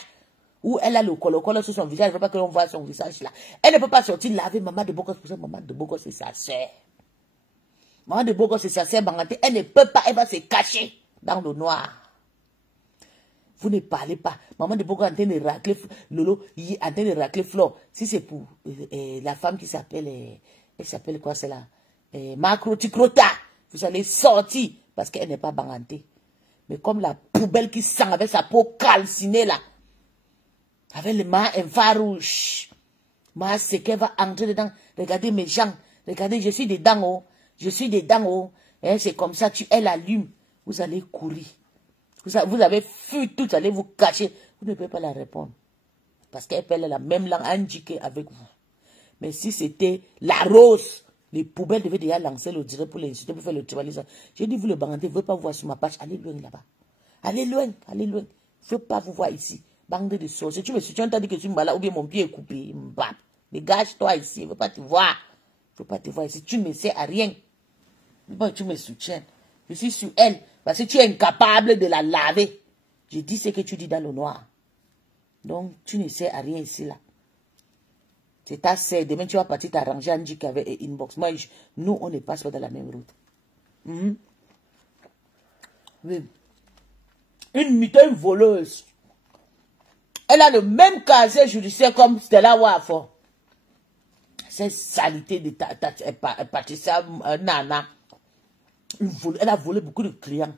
Ou elle a le colo sur son visage. Elle ne veut pas que l'on voit son visage là. Elle ne peut pas sortir laver maman de Bogos. Pour ça, maman de Bogos, c'est sa sœur. Maman de Bogos, c'est sa sœur banganté. Elle ne peut pas, elle va se cacher dans le noir. Vous ne parlez pas. Maman de Bogos est en train de racler Lolo, il est en train de racler Flore. Si c'est pour la femme qui s'appelle, elle s'appelle quoi celle-là? Macro Ticrota. Vous allez sortir parce qu'elle n'est pas bangantée. Mais comme la poubelle qui sent avec sa peau calcinée là, avec les mains infarouches, ma c'est qu'elle va entrer dedans. Regardez mes gens. Regardez, je suis dedans haut. Je suis dedans haut. C'est comme ça, elle allume. Vous allez courir. Vous avez fui tout, vous allez vous cacher. Vous ne pouvez pas la répondre. Parce qu'elle parle la même langue indiquée avec vous. Mais si c'était la rose, les poubelles devaient déjà lancer le direct pour l'insulter, pour faire le tribalisme. J'ai dit, vous le bandez, vous ne voulez pas vous voir sur ma page. Allez loin là-bas. Allez loin, allez loin. Je ne veux pas vous voir ici. Bande de sorciers. Tu me soutiens, tu as dit que je suis malade ou bien mon pied est coupé. Dégage-toi ici. Je ne veux pas te voir. Je ne veux pas te voir ici. Tu ne me sais à rien. Tu me soutiens. Je suis sur elle. Parce que tu es incapable de la laver. Je dis ce que tu dis dans le noir. Donc, tu ne sais à rien ici, là. C'est ta sœur. Demain, tu vas partir t'arranger en Jik avec Inbox. Moi, nous, on ne passe pas dans la même route. Oui. Une mitaine voleuse. Elle a le même casier judiciaire comme Stella Wafo. Cette saleté de Patricia Nana. Elle a volé beaucoup de clients.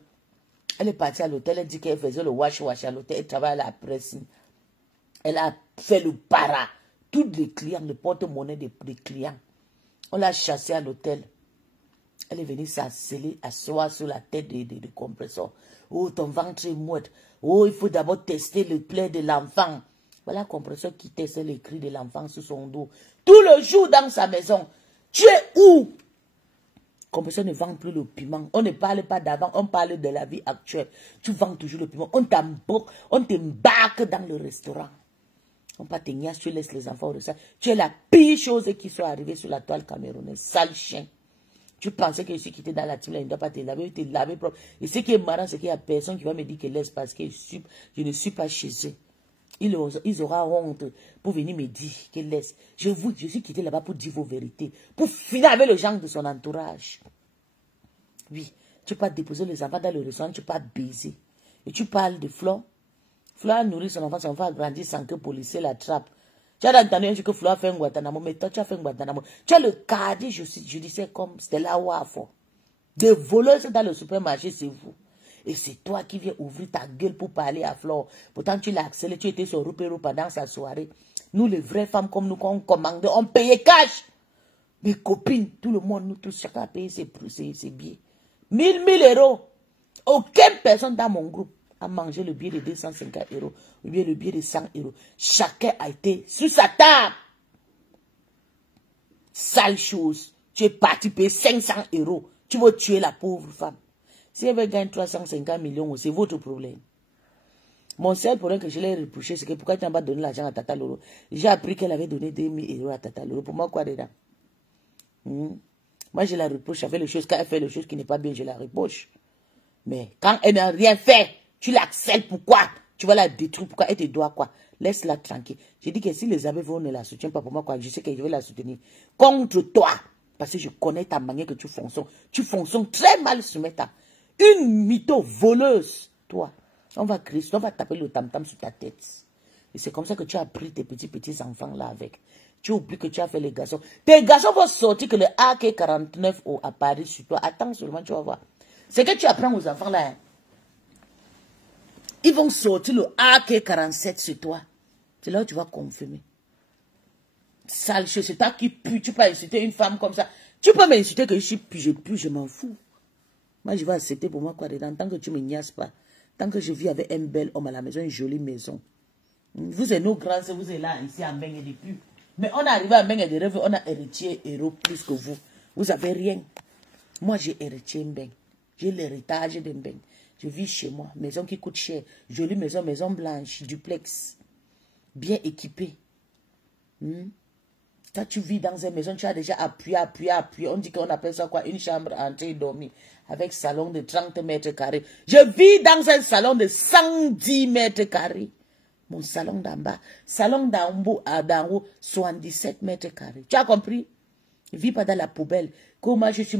Elle est partie à l'hôtel, elle dit qu'elle faisait le wash à l'hôtel, elle travaille à la presse. Elle a fait le para. Tous les clients, le porte-monnaie des clients. On l'a chassée à l'hôtel. Elle est venue s'asseoir sur la tête des compresseurs. Oh, ton ventre est mouette. Oh, il faut d'abord tester le plaid de l'enfant. Voilà un compresseur qui teste les cris de l'enfant sur son dos. Tout le jour dans sa maison. Tu es où? Compresseur ne vend plus le piment. On ne parle pas d'avant, on parle de la vie actuelle. Tu vends toujours le piment. On t'embarque dans le restaurant. On pas te niasse, tu laisses les enfants au restaurant. Tu es la pire chose qui soit arrivée sur la toile camerounaise. Sale chien. Tu pensais que je suis quitté dans la team, il ne doit pas te laver propre. Et ce qui est marrant, c'est qu'il n'y a personne qui va me dire qu'elle laisse parce que je ne suis pas chez eux. Ils auront honte pour venir me dire qu'elle laisse. Je suis quitté là-bas pour dire vos vérités. Pour finir avec les gens de son entourage. Oui, tu peux déposer les enfants dans le restaurant, tu peux baiser. Et tu parles de Flo. Flo a nourri son enfant a grandi sans que le policier l'attrape. Tu as entendu un jour que Flo a fait un Guantanamo, mais toi tu as fait un Guantanamo. Tu as le casier judiciaire comme Stella Wafo. Des voleuses dans le supermarché, c'est vous. Et c'est toi qui viens ouvrir ta gueule pour parler à Flore. Pourtant, tu l'as accéléré, tu étais sur Rupero pendant sa soirée. Nous, les vraies femmes comme nous, quand on commandait, on payait cash. Mes copines, tout le monde, nous tous, chacun a payé ses billets. 1000 euros. Aucune personne dans mon groupe a mangé le billet de 250 euros, ou bien le billet de 100 euros. Chacun a été sur sa table. Sale chose. Tu es parti payer 500 euros. Tu veux tuer la pauvre femme. Si elle veut gagner 350 millions, c'est votre problème. Mon seul problème que je l'ai reproché, c'est que pourquoi tu n'as pas donné l'argent à Tata Lolo? J'ai appris qu'elle avait donné 2000 euros à Tata Lolo. Pour moi, quoi dedans? Moi, je la reproche. Elle fait les choses, quand elle fait les choses qui n'est pas bien, je la reproche. Mais quand elle n'a rien fait, tu l'acceptes. Pourquoi? Tu vas la détruire. Pourquoi? Elle te doit quoi? Laisse-la tranquille. J'ai dit que si les amis vont ne la soutiennent pas pour moi, quoi, je sais que je vais la soutenir. Contre toi. Parce que je connais ta manière que tu fonctionnes. Tu fonctionnes très mal sur mes tables. Une mytho voleuse, toi. On va crier, on va taper le tam-tam sur ta tête. Et c'est comme ça que tu as pris tes petits enfants là avec. Tu oublies que tu as fait les garçons. Tes garçons vont sortir que le AK-49 à Paris sur toi. Attends seulement, tu vas voir. C'est que tu apprends aux enfants là. Hein. Ils vont sortir le AK-47 sur toi. C'est là où tu vas confirmer. Sale chose, c'est toi qui pue. Tu peux insulter une femme comme ça. Tu peux m'insulter que je suis pue, je m'en fous. Moi, je vais accepter pour moi quoi dedans. Tant que tu ne me niaises pas. Tant que je vis avec un bel homme à la maison, une jolie maison. Vous êtes nos grands, vous êtes là, ici, à Mbeng et depuis. Mais on est arrivé à Mbeng et des rêves, on a héritier héros plus que vous. Vous n'avez rien. Moi, j'ai héritier Mbeng. J'ai l'héritage de Mbeng. Je vis chez moi, maison qui coûte cher. Jolie maison, maison blanche, duplex. Bien équipée. Quand tu vis dans une maison, tu as déjà appuyé. On dit qu'on appelle ça quoi? Une chambre entrée et dormir. Avec salon de 30 mètres carrés. Je vis dans un salon de 110 mètres carrés. Mon salon d'en bas. Salon d'en haut, 77 mètres carrés. Tu as compris? Je ne vis pas dans la poubelle. Comment je suis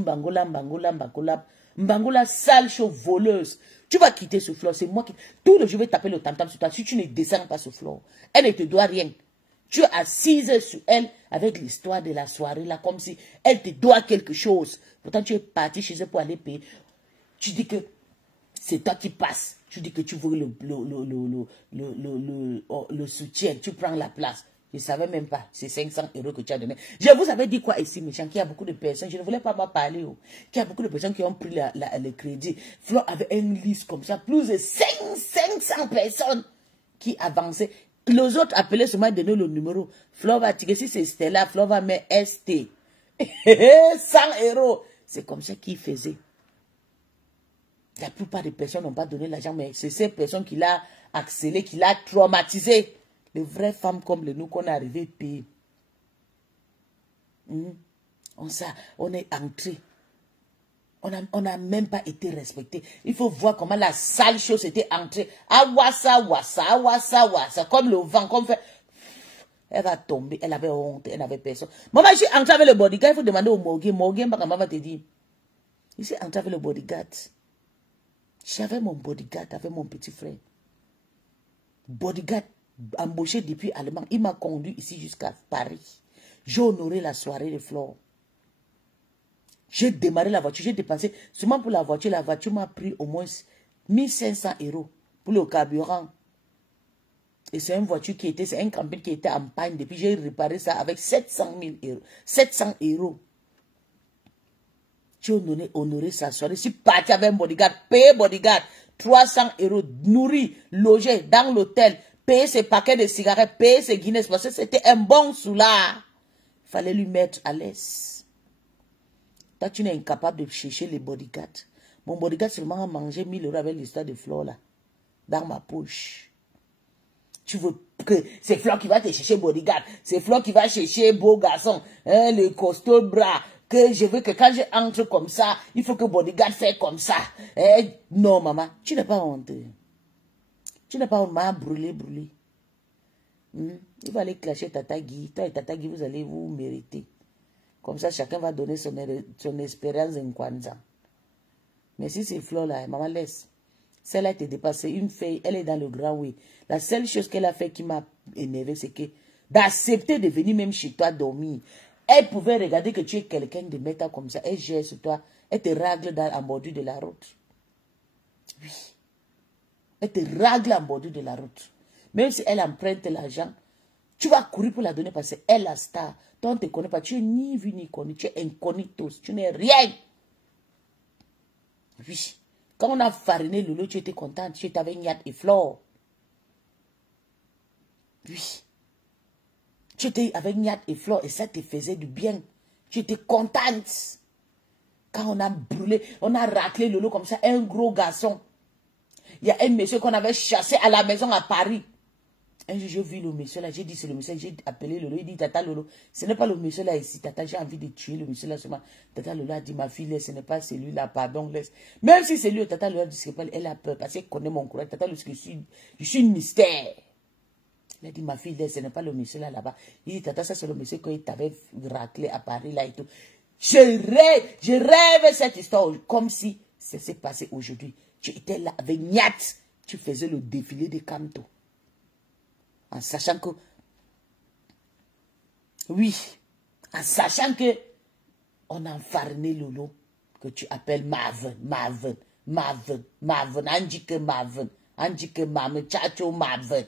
Mbangola, sale chaud, voleuse. Tu vas quitter ce flot. C'est moi qui... Tout le je vais taper le tam-tam sur toi. Si tu ne descends pas ce flot, elle ne te doit rien. Tu es assise sur elle avec l'histoire de la soirée là, comme si elle te doit quelque chose. Pourtant, tu es parti chez elle pour aller payer. Tu dis que c'est toi qui passes. Tu dis que tu veux le soutien. Tu prends la place. Je ne savais même pas. C'est 500 € que tu as donné. Je vous avais dit quoi ici, méchant, qu'il y a beaucoup de personnes. Je ne voulais pas m'en parler. Qu'il y a beaucoup de personnes qui ont pris le crédit. Flo avait une liste comme ça. Plus de 500 personnes qui avançaient. Les autres appelaient seulement donner le numéro. Flo va tirer. Si c'est Stella, Flo va mettre ST. 100 €. C'est comme ça qu'il faisait. La plupart des personnes n'ont pas donné l'argent, mais c'est ces personnes qui l'ont accéléré, qui l'ont traumatisé. Les vraies femmes comme nous qu'on est arrivé à payer. On est entré. On n'a même pas été respecté. Il faut voir comment la sale chose était entrée. Ah, wassa. Comme le vent, comme fait. Elle va tomber. Elle avait honte. Elle n'avait personne. Maman, je suis entrée avec le bodyguard. Il faut demander au Morgan. Morgan, maman va te dire. Je suis entrée avec le bodyguard. J'avais mon bodyguard avec mon petit frère. Bodyguard embauché depuis Allemagne. Il m'a conduit ici jusqu'à Paris. J'ai honoré la soirée de Flore. J'ai démarré la voiture. J'ai dépensé seulement pour la voiture. La voiture m'a pris au moins 1500 € pour le carburant. Et c'est une voiture qui était, c'est un camping qui était en panne. Depuis, j'ai réparé ça avec 700 000 €. 700 €. J'ai honoré sa soirée. Je suis parti avec un bodyguard, payé bodyguard, 300 €, nourri, logé dans l'hôtel, payé ses paquets de cigarettes, payé ses Guinness, parce que c'était un bon soulard. Il fallait lui mettre à l'aise. Toi, tu n'es incapable de chercher les bodyguards. Mon bodyguard seulement a mangé 1000 € avec l'histoire de Flore là, dans ma poche. Tu veux que c'est Flore qui va te chercher bodyguard, c'est Flore qui va chercher beau garçon, hein, le costaud bras. Que je veux que quand je entre comme ça, il faut que bodyguard fait comme ça. Eh, non, maman, tu n'es pas honte. Tu n'es pas honte, maman, brûlé. Il va aller clasher Tata Guy. Toi et Tata Guy, vous allez vous mériter. Comme ça, chacun va donner son expérience en Kwanzaa. Mais si c'est Flore là, maman, laisse. Celle-là a été dépassée. Une fille, elle est dans le grand oui. La seule chose qu'elle a fait qui m'a énervé, c'est que d'accepter de venir même chez toi dormir. Elle pouvait regarder que tu es quelqu'un de méta comme ça. Elle gère sur toi. Elle te règle en bordure de la route. Oui. Elle te règle en bordure de la route. Même si elle emprunte l'argent, tu vas courir pour la donner parce qu'elle est la star. Toi, on ne te connaît pas. Tu es ni vu ni connu. Tu es incognitos. Tu n'es rien. Oui. Quand on a fariné Lolo, tu étais contente. Tu étais avec Nyat et Flore. Oui. Tu étais avec Nyat et Flore et ça te faisait du bien. Tu étais contente. Quand on a brûlé, on a raclé Lolo comme ça, un gros garçon. Il y a un monsieur qu'on avait chassé à la maison à Paris. Un jour, j'ai vu le monsieur là, j'ai dit c'est le monsieur, j'ai appelé Lolo, il dit Tata Lolo, ce n'est pas le monsieur là ici, Tata, j'ai envie de tuer le monsieur là seulement. Tata Lolo a dit ma fille, laisse, ce n'est pas celui-là, pardon, laisse. Même si c'est lui, Tata Lolo a dit c'est pas, elle a peur parce qu'elle connaît mon courage. Tata Lolo, je suis une mystère. Il a dit, ma fille, ce n'est pas le monsieur là-bas. Il dit, Tata, ça c'est le monsieur qu'il t'avait raclé à Paris là et tout. Je rêve cette histoire comme si ça s'est passé aujourd'hui. Tu étais là avec Nyat. Tu faisais le défilé de Camto. En sachant que... Oui. En sachant que... On a enfarné Lolo. Que tu appelles Marvin. Anjike Marvin. Anjike Marvin. Chacho Marvin.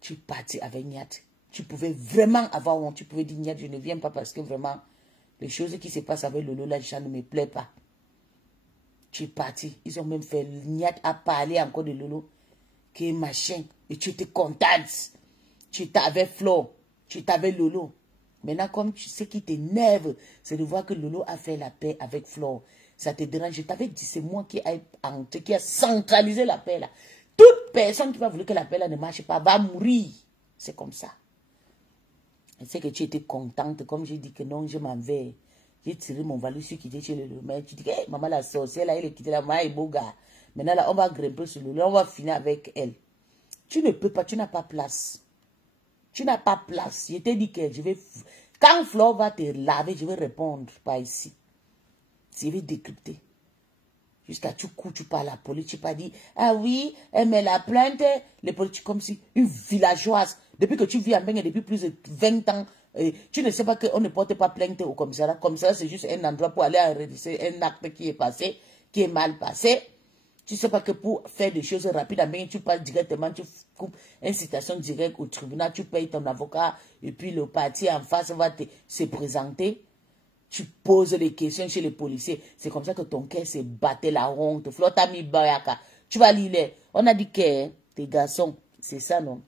Tu es parti avec Nyat. tu pouvais vraiment avoir honte. Tu pouvais dire, je ne viens pas parce que vraiment, les choses qui se passent avec Lolo, là, ça ne me plaît pas. Tu es parti. Ils ont même fait niat à parler encore de Lolo. Qui est machin. Et tu étais contente. Tu t'avais Flo. Tu t'avais Lolo. Maintenant, comme tu sais qui t'énerve, c'est de voir que Lolo a fait la paix avec Flo. Ça te dérange. Je t'avais dit, c'est moi qui a centralisé la paix là. Toute personne qui va vouloir que la paix là ne marche pas va mourir. C'est comme ça. Je sais que tu étais contente. Comme j'ai dit que non, je m'en vais. J'ai tiré mon valise, je suis quitté chez le maire. Tu dis que hey, maman la sorcière, là, elle est quittée là, maman est beau gars. Maintenant, là, on va grimper sur le lit, on va finir avec elle. Tu ne peux pas, tu n'as pas place. Tu n'as pas place. Je t'ai dit que je vais... Quand Flo va te laver, je vais répondre, pas ici. Je vais décrypter. Jusqu'à tu cours, tu parles à la police, tu pas dit, ah oui, elle met la plainte, les politiques comme si une villageoise. Depuis que tu vis à Bengue, depuis plus de 20 ans, tu ne sais pas qu'on ne porte pas plainte au commissariat. Comme ça, c'est juste un endroit pour aller enregistrer un acte qui est passé, qui est mal passé. Tu ne sais pas que pour faire des choses rapides à Bengue, tu passes directement, tu coupes une citation directe au tribunal, tu payes ton avocat, et puis le parti en face va se présenter. Tu poses les questions chez les policiers. C'est comme ça que ton cœur s'est battu la honte. Flotami Bayaka. Tu vas lire. On a dit que tes garçons, c'est ça, non?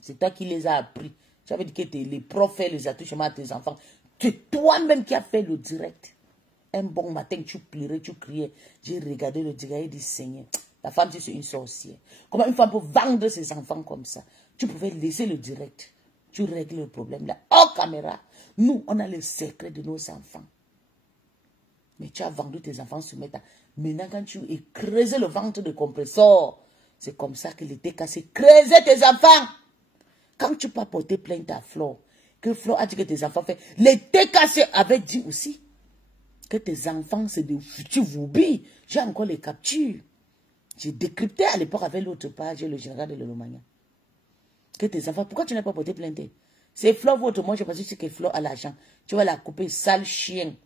C'est toi qui les as appris. Tu avais dit que les profs font les attouchements à tes enfants. C'est toi-même qui as fait le direct. Un bon matin, tu pleurais, tu criais. J'ai regardé le direct et dit, Seigneur, ta femme, c'est une sorcière. Comment une femme peut vendre ses enfants comme ça? Tu pouvais laisser le direct. Tu règles le problème là. Oh, caméra. Nous, on a le secret de nos enfants. Mais tu as vendu tes enfants sur Meta. Maintenant, quand tu écrasais le ventre de compresseur, c'est comme ça qu'il était cassé. Creuser tes enfants. Quand tu peux porter plainte à Flo, que Flo a dit que tes enfants fait, les TKC avait dit aussi que tes enfants, c'est des futurs voubis. J'ai encore les captures. J'ai décrypté à l'époque avec l'autre page, le général de l'Olomania. Que tes enfants, pourquoi tu n'as pas porté plainte? C'est Flo votre, moi je pense que Flo a l'argent. Tu vas la couper, sale chien.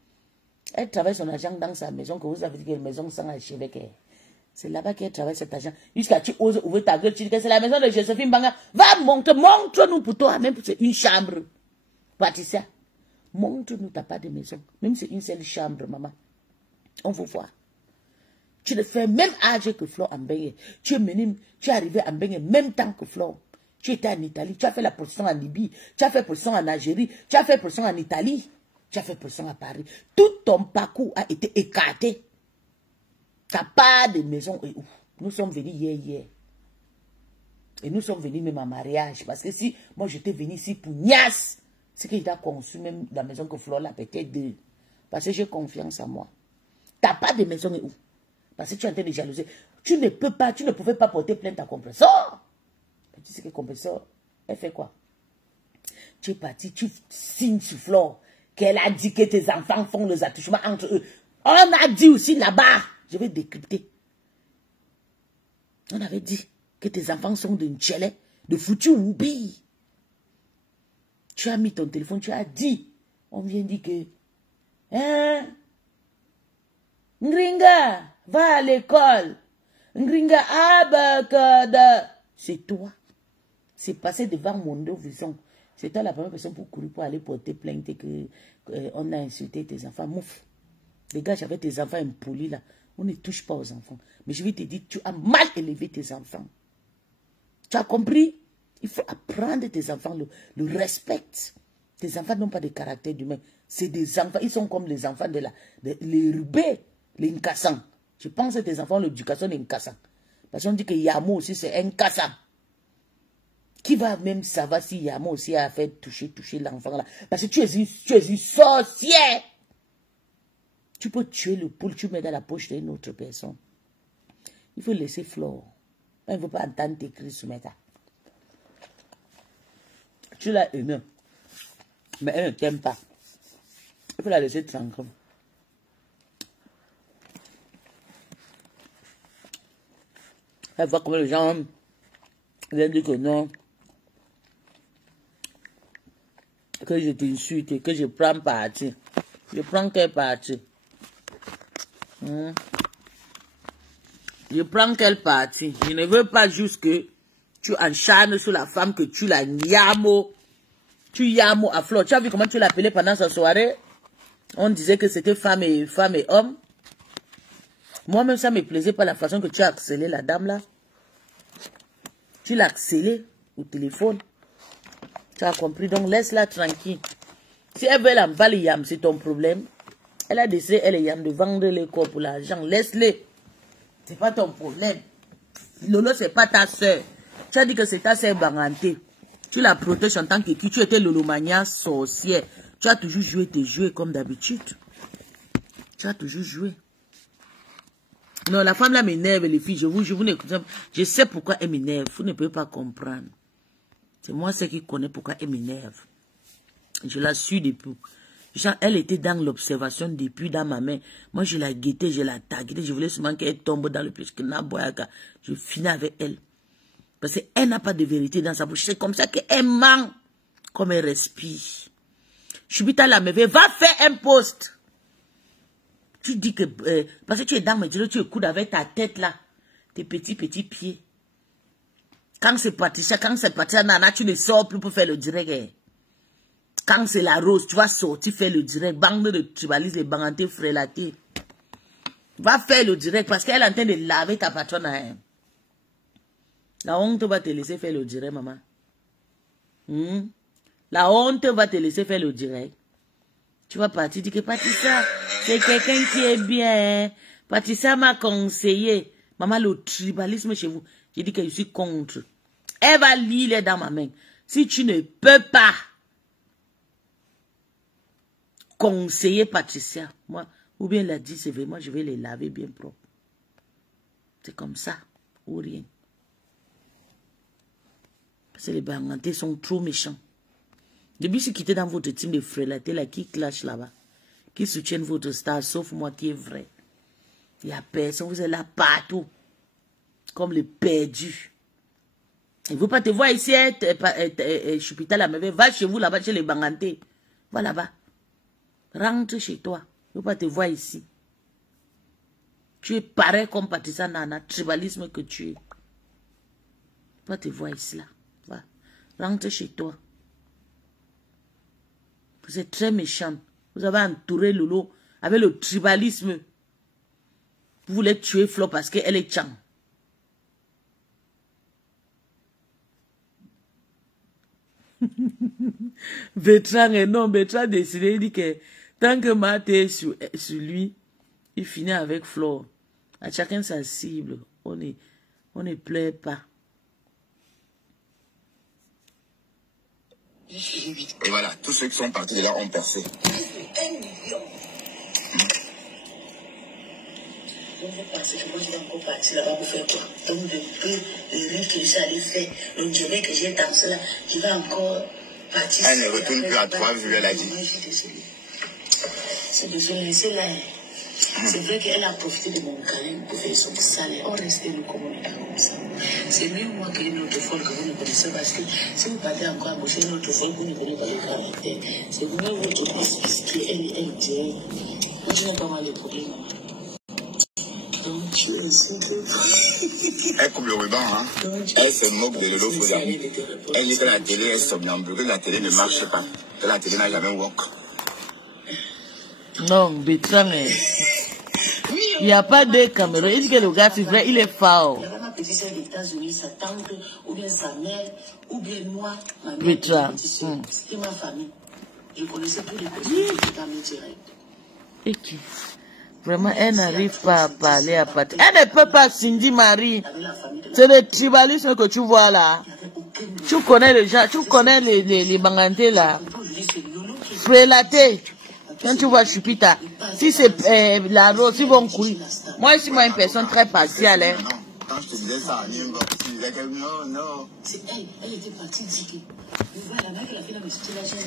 Elle travaille son argent dans sa maison, que vous avez dit que la maison sans archevêque. C'est là-bas qu'elle travaille cet argent. Jusqu'à tu oses ouvrir ta gueule, tu dis que c'est la maison de Joséphine Banga. Va, montre-nous pour toi, même c'est une chambre. Patricia, montre-nous, t'as pas de maison. Même c'est une seule chambre, maman. On veut voir. Tu le fais même âge que Flo en Bengue. Tu es arrivé en Bengue même temps que Flo. Tu étais en Italie, tu as fait la position en Libye, tu as fait position en Algérie, tu as fait position en Italie, tu as fait position à Paris. Tout ton parcours a été écarté. Tu n'as pas de maison. Et nous sommes venus hier. Et nous sommes venus même en mariage. Parce que si moi j'étais venu ici pour Nias, c'est qu'il a conçu même la maison que Flore l'a peut-être deux. Parce que j'ai confiance en moi. Tu n'as pas de maison et où? Parce que tu es en train de jalouser. Tu ne pouvais pas porter plainte à compresseur. Tu sais que compresseur, elle fait quoi? Tu es parti, tu signes sur Flore qu'elle a dit que tes enfants font les attouchements entre eux. On a dit aussi là-bas, je vais décrypter. On avait dit que tes enfants sont de Nchele, de foutu Oubi. Tu as mis ton téléphone, tu as dit, on vient dire que, hein, Ngringa, va à l'école. Ngringa, abakada. C'est toi. C'est passé devant mon dos, vision. C'est toi la première personne pour courir pour aller porter plainte que on a insulté tes enfants. Mouf. Les gars, j'avais tes enfants impolis là. On ne touche pas aux enfants. Mais je vais te dire, tu as mal élevé tes enfants. Tu as compris? Il faut apprendre tes enfants le respect. Tes enfants n'ont pas de caractère humain. C'est des enfants, ils sont comme les enfants les rubés, les Nkassans. Je pense que tes enfants ont l'éducation des Nkassans. Parce qu'on dit que Yamo aussi c'est un Nkassan. Qui va même savoir si Yamo aussi a fait toucher l'enfant là? Parce que tu es une sorcière. Tu peux tuer le poule, tu mets dans la poche d'une autre personne. Il faut laisser Flore. On ne veut pas entendre tes cris sur Meta. Tu l'as aimé. Mais elle ne t'aime pas. Il faut la laisser tranquille. Elle voit comment les gens viennent dire que non. Que je t'insulte et que je prends parti. Je prends quel parti? Je prends quel parti? Je ne veux pas juste que tu enchaînes sur la femme, que tu la niamo. Tu yamo à Flo. Tu as vu comment tu l'appelais pendant sa soirée? On disait que c'était femme et homme. Moi-même, ça me plaisait pas la façon que tu as accéléré la dame là. Tu l'as accéléré au téléphone. Tu as compris? Donc, laisse-la tranquille. Si elle veut l'emballer yam, c'est ton problème. Elle a décidé, elle est yam, de vendre les corps pour l'argent. Laisse-les. C'est pas ton problème. Lolo, c'est pas ta soeur. Tu as dit que c'est ta soeur Banganté. Tu la protèges en tant que qui? Tu étais Lolomania sorcière. Tu as toujours joué tes jeux comme d'habitude. Tu as toujours joué. Non, la femme là m'énerve, les filles. Je vous n'écoutez pas. Je sais pourquoi elle m'énerve. Vous ne pouvez pas comprendre. C'est moi celle qui connais pourquoi elle m'énerve. Je la suis depuis. Genre, elle était dans l'observation depuis dans ma main. Moi, je la guettais, je la taguais. Je voulais seulement qu'elle tombe dans le puisque je finis avec elle. Parce qu'elle n'a pas de vérité dans sa bouche. C'est comme ça qu'elle ment. Comme elle respire. Chupita la me va faire un post. Tu dis que, parce que tu es dans mes yeux, tu écoutes avec ta tête là. Tes petits pieds. Quand c'est Patricia, Nana, tu ne sors plus pour faire le direct. Quand c'est la rose, tu vas sortir faire le direct. Bande de tribalistes, les bangantés frélatés. Va faire le direct parce qu'elle est en train de laver ta patronne à elle. La honte va te laisser faire le direct, maman. La honte va te laisser faire le direct. Tu vas partir, dire que Patricia, c'est quelqu'un qui est bien. Patricia m'a conseillé. Maman, le tribalisme chez vous, j'ai dit que je suis contre. Elle va lire dans ma main. Si tu ne peux pas conseiller Patricia, moi, ou bien elle a dit, c'est vraiment, je vais les laver bien propre. C'est comme ça, ou rien. Parce que les bangantés sont trop méchants. Depuis ce qui était dans votre team de frélatés là, qui clash là-bas, qui soutiennent votre star, sauf moi qui est vrai. Il n'y a personne, vous êtes là partout, comme les perdus. Il ne veut pas te voir ici, Chupita la meuve, va chez vous là-bas, chez les bangantés. Va là-bas. Rentre chez toi. Il ne veut pas te voir ici. Tu es pareil comme Patricia Nana, tribalisme que tu es. Il ne veut pas te voir ici là. Va. Rentre chez toi. Vous êtes très méchant. Vous avez entouré Lolo avec le tribalisme. Vous voulez tuer Flo parce qu'elle est Tchang. Bertrand a décidé, il dit que tant que Matt est sur lui, il finit avec Flo. À chacun sa cible. On ne plaît pas. Et voilà, tous ceux qui sont partis de là ont percé. 1 million. Donc vous pensez que moi je vais encore partir là-bas pour faire quoi? Donc le rêve que je suis allé faire, le dirait que j'ai dansé là, je vais encore partir. Elle ne retourne plus à toi, vu elle a dit. C'est désolé, c'est là. C'est vrai qu'elle a profité de mon câlin pour faire son salaire. On restait nous communiquer comme ça. C'est mieux moi qu'une autre folle que vous ne connaissez parce que si vous partez encore à boucher une autre folle, vous ne connaissez pas le caractère. C'est mieux votre fils qui elle dirait. Moi je n'ai pas mal de problèmes. Donc tu es ici. Elle coupe le ruban, hein. Elle se moque de Lolo Folia. Elle dit que la télé est somnambule, que la télé ne marche pas, que la télé n'a jamais work. Non, Bertrand, il n'y a pas de caméra. Il dit que le gars, c'est vrai, il est fort. Ma petite sœur des États-Unis, sa tante, ou bien sa mère, ou bien moi, ma mère, Bertrand. c'était ma famille. Je connaissais tous les personnes qui étaient dans mes directs. Et qui? Vraiment, elle n'arrive pas à parler à Patrick. Elle ne peut pas, Cindy Marie. C'est le tribalisme que tu vois là. Tu connais les gens, tu connais les bangantés là. Prélaté. Quand tu vois Chupita, si c'est la rose, ils vont courir. Moi, je suis une personne très partiale. Hein. Quand je te disais ça en inbox, tu disais que non. C'est elle était partie dire que. Voilà, là, la fille là, mais c'était la jeune. Je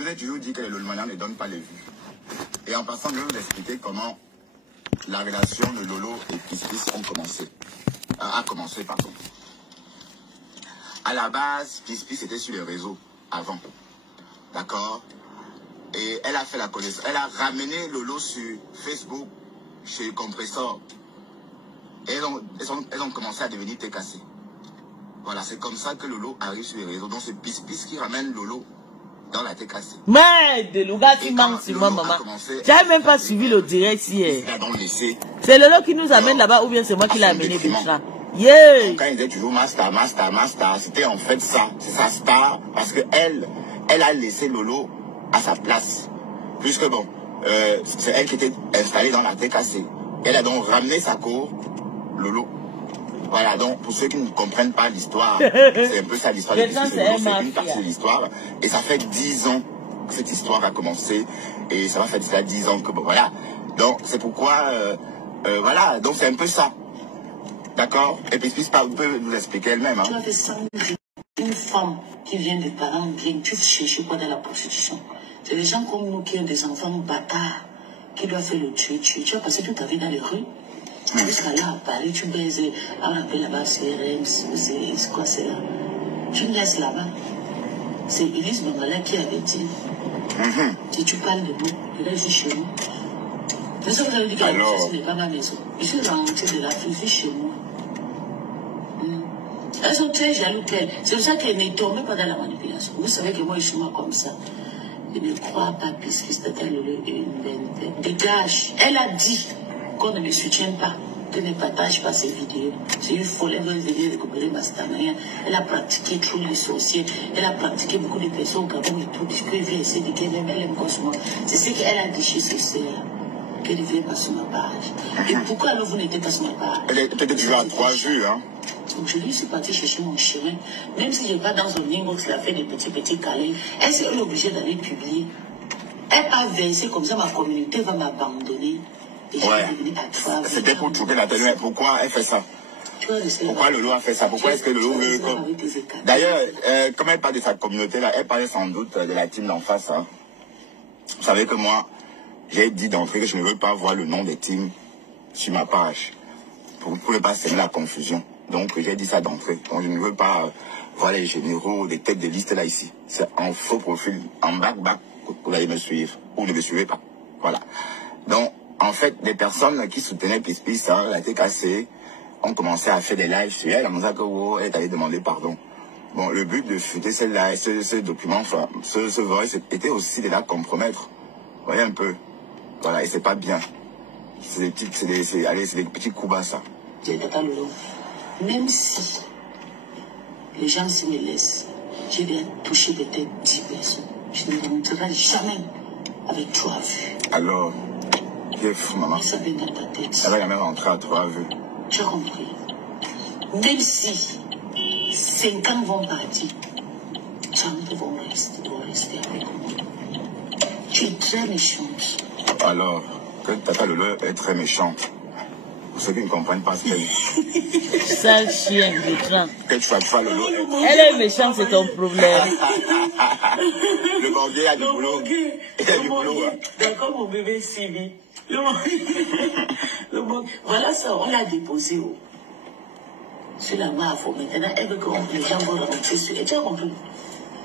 vous ai toujours dit que les Lolomanians ne donnent pas les vues. Et en passant, je vais vous expliquer comment la relation de Lolo et Pispis a commencé. À la base, Pispis était sur les réseaux avant. D'accord? Et elle a fait la connaissance. Elle a ramené Lolo sur Facebook chez Compressor. Et elles ont commencé à devenir TKC. Voilà, c'est comme ça que Lolo arrive sur les réseaux. Donc c'est Pis qui ramène Lolo dans la TKC. Mais de Louga qui manque sur moi, maman. J'avais même pas suivi le direct hier. C'est Lolo qui nous amène là-bas ou bien c'est moi qui l'ai amené Petra? Yeah. Quand il disait toujours ma star, c'était en fait ça. C'est sa star parce que elle a laissé Lolo à sa place. Puisque bon, c'est elle qui était installée dans la TKC. Elle a donc ramené sa cour, Lolo. Voilà, donc pour ceux qui ne comprennent pas l'histoire, c'est un peu ça l'histoire de Lolo, c'est une partie de l'histoire. Et ça fait 10 ans que cette histoire a commencé. Et ça va faire 10 ans que bon, voilà. Donc c'est pourquoi, voilà, donc c'est un peu ça. D'accord? Et puis Pis peut nous expliquer elle-même. Hein. Tu as fait ça, une femme qui vient des parents bien, tu cherches quoi dans la prostitution? C'est des gens comme nous qui ont des enfants bâtards, qui doivent faire le tuer. Tu as passé toute ta vie dans les rues. Tu seras là à Paris, tu baises, on appelle là-bas CRM, c'est quoi c'est là? Tu me laisses là-bas. C'est Elise Bangala qui avait dit, si tu parles de nous, je vais chez nous. Mais ça vous avez dit que ce n'est pas ma maison. Je suis rentrée de la fille chez moi. Elles sont très jalouses qu'elles. C'est pour ça qu'elles ne tombent pas dans la manipulation. Vous savez que moi, je suis moi comme ça. Je ne crois pas puisque c'était une dégage. Elle a dit qu'on ne me soutient pas, qu'elle ne partage pas ses vidéos. C'est une folle, elle veut venir récupérer ma stamina. Elle a pratiqué tous les sorciers. Elle a pratiqué beaucoup de personnes au Gabon et tout. Puisqu'elle vient essayer de qu'elle aime comme moi. C'est ce qu'elle a dit chez ses sœurs. Qu'elle ne vient pas sur ma page. Et pourquoi alors vous n'étiez pas sur ma page? Elle était déjà à 3 vues, hein. Donc je lui suis partie chercher mon chemin. Même si je n'ai pas dans son inbox, elle a fait des petits câlins. Elle est obligée d'aller publier. Elle pas versé comme ça, ma communauté va m'abandonner. Et je vais devenir à 3 vues. C'était pour trouver la télé. Pourquoi elle fait ça? Pourquoi Lolo a fait ça? Pourquoi est-ce que Lolo veut... D'ailleurs, comme elle parle de sa communauté, là, elle parlait sans doute de la team d'en face. Hein. Vous savez que moi, j'ai dit d'entrée que je ne veux pas voir le nom des teams sur ma page. Pour ne pas semer la confusion. Donc j'ai dit ça d'entrée. Donc je ne veux pas voir les généraux, les têtes de liste là ici. C'est en faux profil, en back, vous allez me suivre. Ou ne me suivez pas. Voilà. Donc, en fait, les personnes qui soutenaient Pis, hein, la TKC, ont commencé à faire des lives sur elle, en disant que elle est allée demander pardon. Bon, le but de fuiter ce document, enfin, ce voice, était aussi de la compromettre. Vous voyez un peu. Voilà, et c'est pas bien. C'est des petits coups bas, ça. Même si les gens s'y me laissent, je vais toucher peut-être 10 personnes. Je ne remonterai jamais avec 3 vues. Alors, tu es fou, maman. Ça vient dans ta tête. Elle va jamais rentrer à 3 vues. Tu as compris. Même si 5 ans vont partir, jamais vont rester avec moi. Tu es très méchante. Alors, que Tata Lolo est très méchante. Pour ceux qui ne comprennent pas ce qu'elle dit. Sale chien de train. Que tu vois Lolo. Elle est méchante, c'est ton problème. Le banquier a du boulot. Il a du boulot. D'accord, mon bébé Sylvie. Voilà ça, on l'a déposé sur la main à fond. Maintenant, elle veut que les gens vont rentrer sur elle. Tu as compris?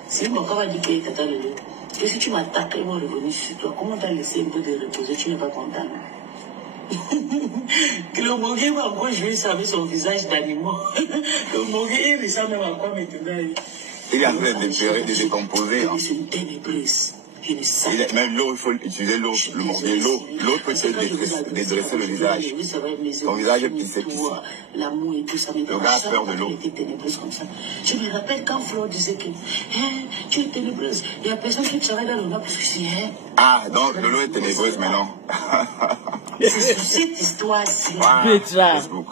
Si mon corps a dit que Tata Lolo, que si tu m'attaques, ils vont revenir sur toi. Comment t'as laissé un peu de reposer? Tu n'es pas content. Que le Mogué va encore jouer ça avec son visage d'animal. Le Mogué, il ressemble même à quoi maintenant? Il est en train de décomposer. Hein. C'est une ténébreuse. Même l'eau, il faut utiliser l'eau. L'eau peut te dédresser le visage. Ton visage est pissé. L'amour et tout ça. Le gars a peur de l'eau. Je me rappelle quand Flo disait que tu es ténébreuse. Il n'y a personne qui travaille dans le nord parce que c'est... Ah, donc l'eau est ténébreuse maintenant. C'est cette histoire-ci. Facebook.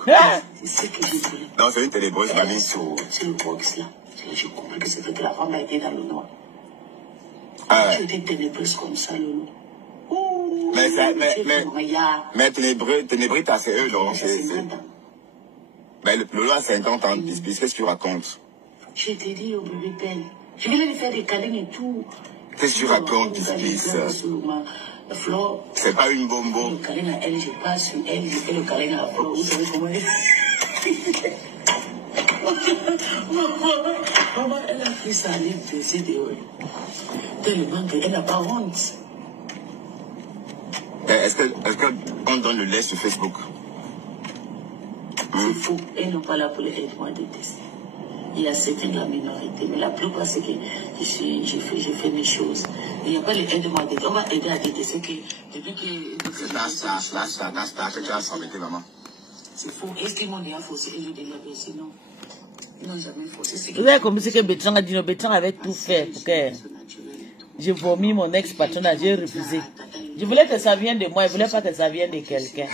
C'est ce que je voulais. Non, c'est une ténébreuse, mamie. C'est le box là. J'ai compris que c'était que la femme a été dans le noir. Tu étais ténébreuse comme ça, Lolo. Mais ténébreux, t'as c'est eux, donc. Mais Lolo a 50 ans, Pis, qu'est-ce que tu racontes? Je t'ai dit au bébé Pelle. Je voulais lui faire des câlins et tout. Qu'est-ce que tu racontes, Pis? C'est pas une bombo. Le câlin à elle, je passe sur elle, je fais le câlin à Flo. Vous savez comment elle est? Maman, elle a pris sa livre de CDO. Tellement qu'elle n'a pas honte. Est-ce qu'on donne le lait sur Facebook? C'est faux. Elle n'est pas là pour les aider, moi détester. Il y a certains de la minorité, mais la plupart, c'est que j'ai fait mes choses. Il n'y a pas les aide-moi à détester. On va aider à détester que depuis que... C'est ta que tu as embêté, maman. C'est faux. Est-ce que mon lien faussé et je déjà baissé? Non. Ils n'ont jamais faussé. Vous avez compris ce que Bertrand a dit. Bertrand avait tout fait pour que j'ai vomi mon ex-patronat, j'ai refusé. Je voulais que ça vienne de moi, je ne voulais pas que ça vienne de quelqu'un.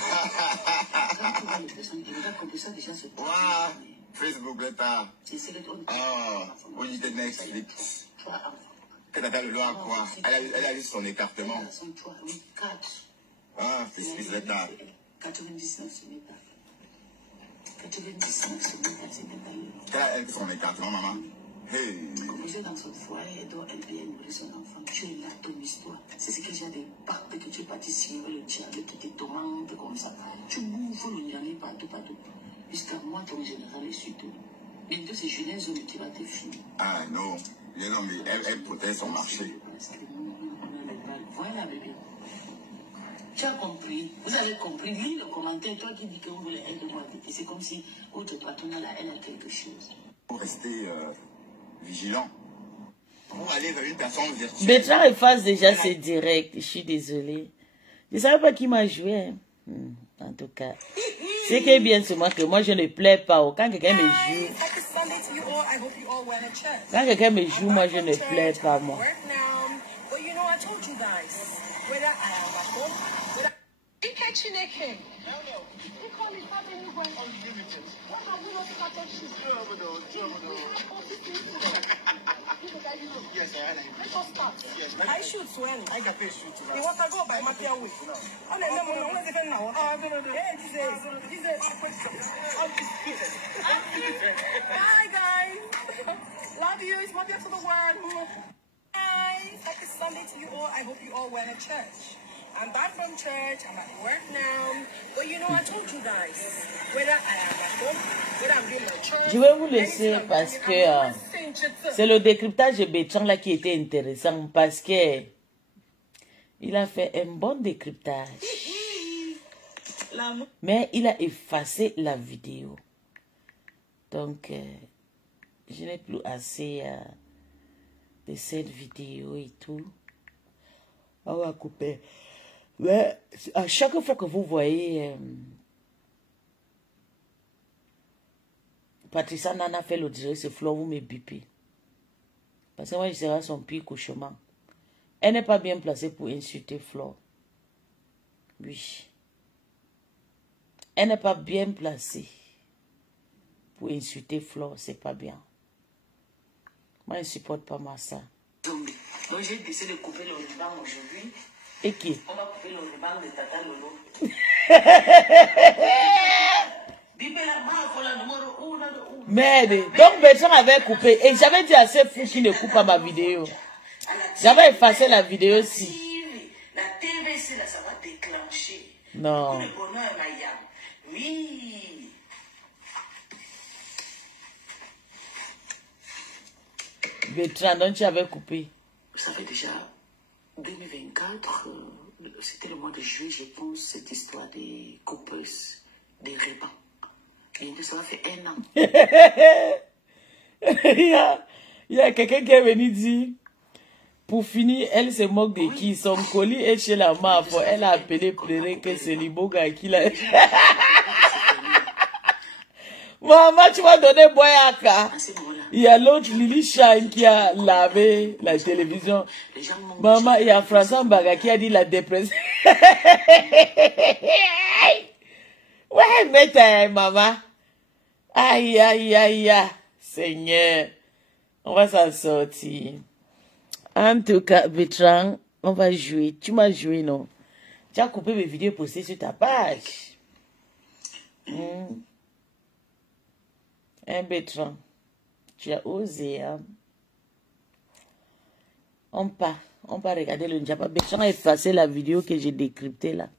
Facebook, le tas. Oh, unité Netflix. Que t'appelles le loi quoi? Elle a eu son écartement. Ah, fils le tas. 99, ce n'est pas. 99, ce n'est pas. Quelle a eu son écartement, maman? Hey. Comme dans son foyer, dont elle vient nourrir son enfant, tu es là, ton histoire. C'est ce que j'ai des pactes que tu es parti signer le diable, les petites tomates, comme ça. Tu bouffes le niané partout. Jusqu'à moi, ton général est sur tout. Bientôt, c'est Julien Zomi qui va te finir. Ah non, elle protège son marché. Voilà, bébé. Tu as compris, vous avez compris. Lis le commentaire, toi qui dis que vous voulez aider-moi. C'est comme si votre patronat là, elle a quelque chose. Pour rester vigilant. Pour aller vers une personne virtuelle. Bertrand efface déjà ses directs. Je suis désolée. Je ne savais pas qui m'a joué. En tout cas, ce qui est bien c'est moi que moi je ne plais pas. Quand quelqu'un me joue, moi je ne plais pas moi. I shoot when I got to shoot. You want to go by my way? Oh, no. Bye, guys. Love you. It's my to the world. Hi. Happy Sunday to you all. I hope you all went to church. I'm back from church. I'm at work now. But you know, I told you guys, whether I am at home, whether I'm doing my church. Je vais vous laisser parce que c'est le décryptage de Bertrand là qui était intéressant parce que il a fait un bon décryptage. Mais il a effacé la vidéo. Donc, je n'ai plus assez de cette vidéo et tout. On va couper. Mais à chaque fois que vous voyez Patricia Nana fait le direct, c'est Flo, vous me bipez. Parce que moi, je serai son pire cauchemar. Elle n'est pas bien placée pour insulter Flo. Oui. Elle n'est pas bien placée pour insulter Flo, c'est pas bien. Moi, je ne supporte pas ma soeur. Donc, j'ai décidé de couper le ruban aujourd'hui. Et qui? On va couper le ruban de Tata Lolo. Merde. Donc, Bertrand avait coupé. Et j'avais dit à ces fous qui ne coupent pas ma vidéo. J'avais effacé la vidéo aussi. La TVC, là, ça va déclencher. Non. Le bonheur, Mayam. Oui. Bertrand, donc tu avais coupé. Ça fait déjà 2024, c'était le mois de juillet, je pense, cette histoire des coupeuses, des rubans. Bientôt, ça va faire 1 an. il y a quelqu'un qui est venu dire, pour finir, elle se moque de qui? Son colis est chez la MAF. Elle a appelé pleurer que c'est Liboga qui l'a... Maman, tu vas donner Boyaka. Il y a l'autre Lily Shine qui a lavé la télévision. Maman, il y a François Mbaga qui a dit la dépression. Ouais, mais maman. Aïe, aïe, aïe, Seigneur. On va s'en sortir. En tout cas, Bertrand, on va jouer. Tu m'as joué, non? Tu as coupé mes vidéos postées sur ta page. Bertrand, tu as osé. Hein? On part regarder le Njapa. Bertrand a effacé la vidéo que j'ai décryptée là.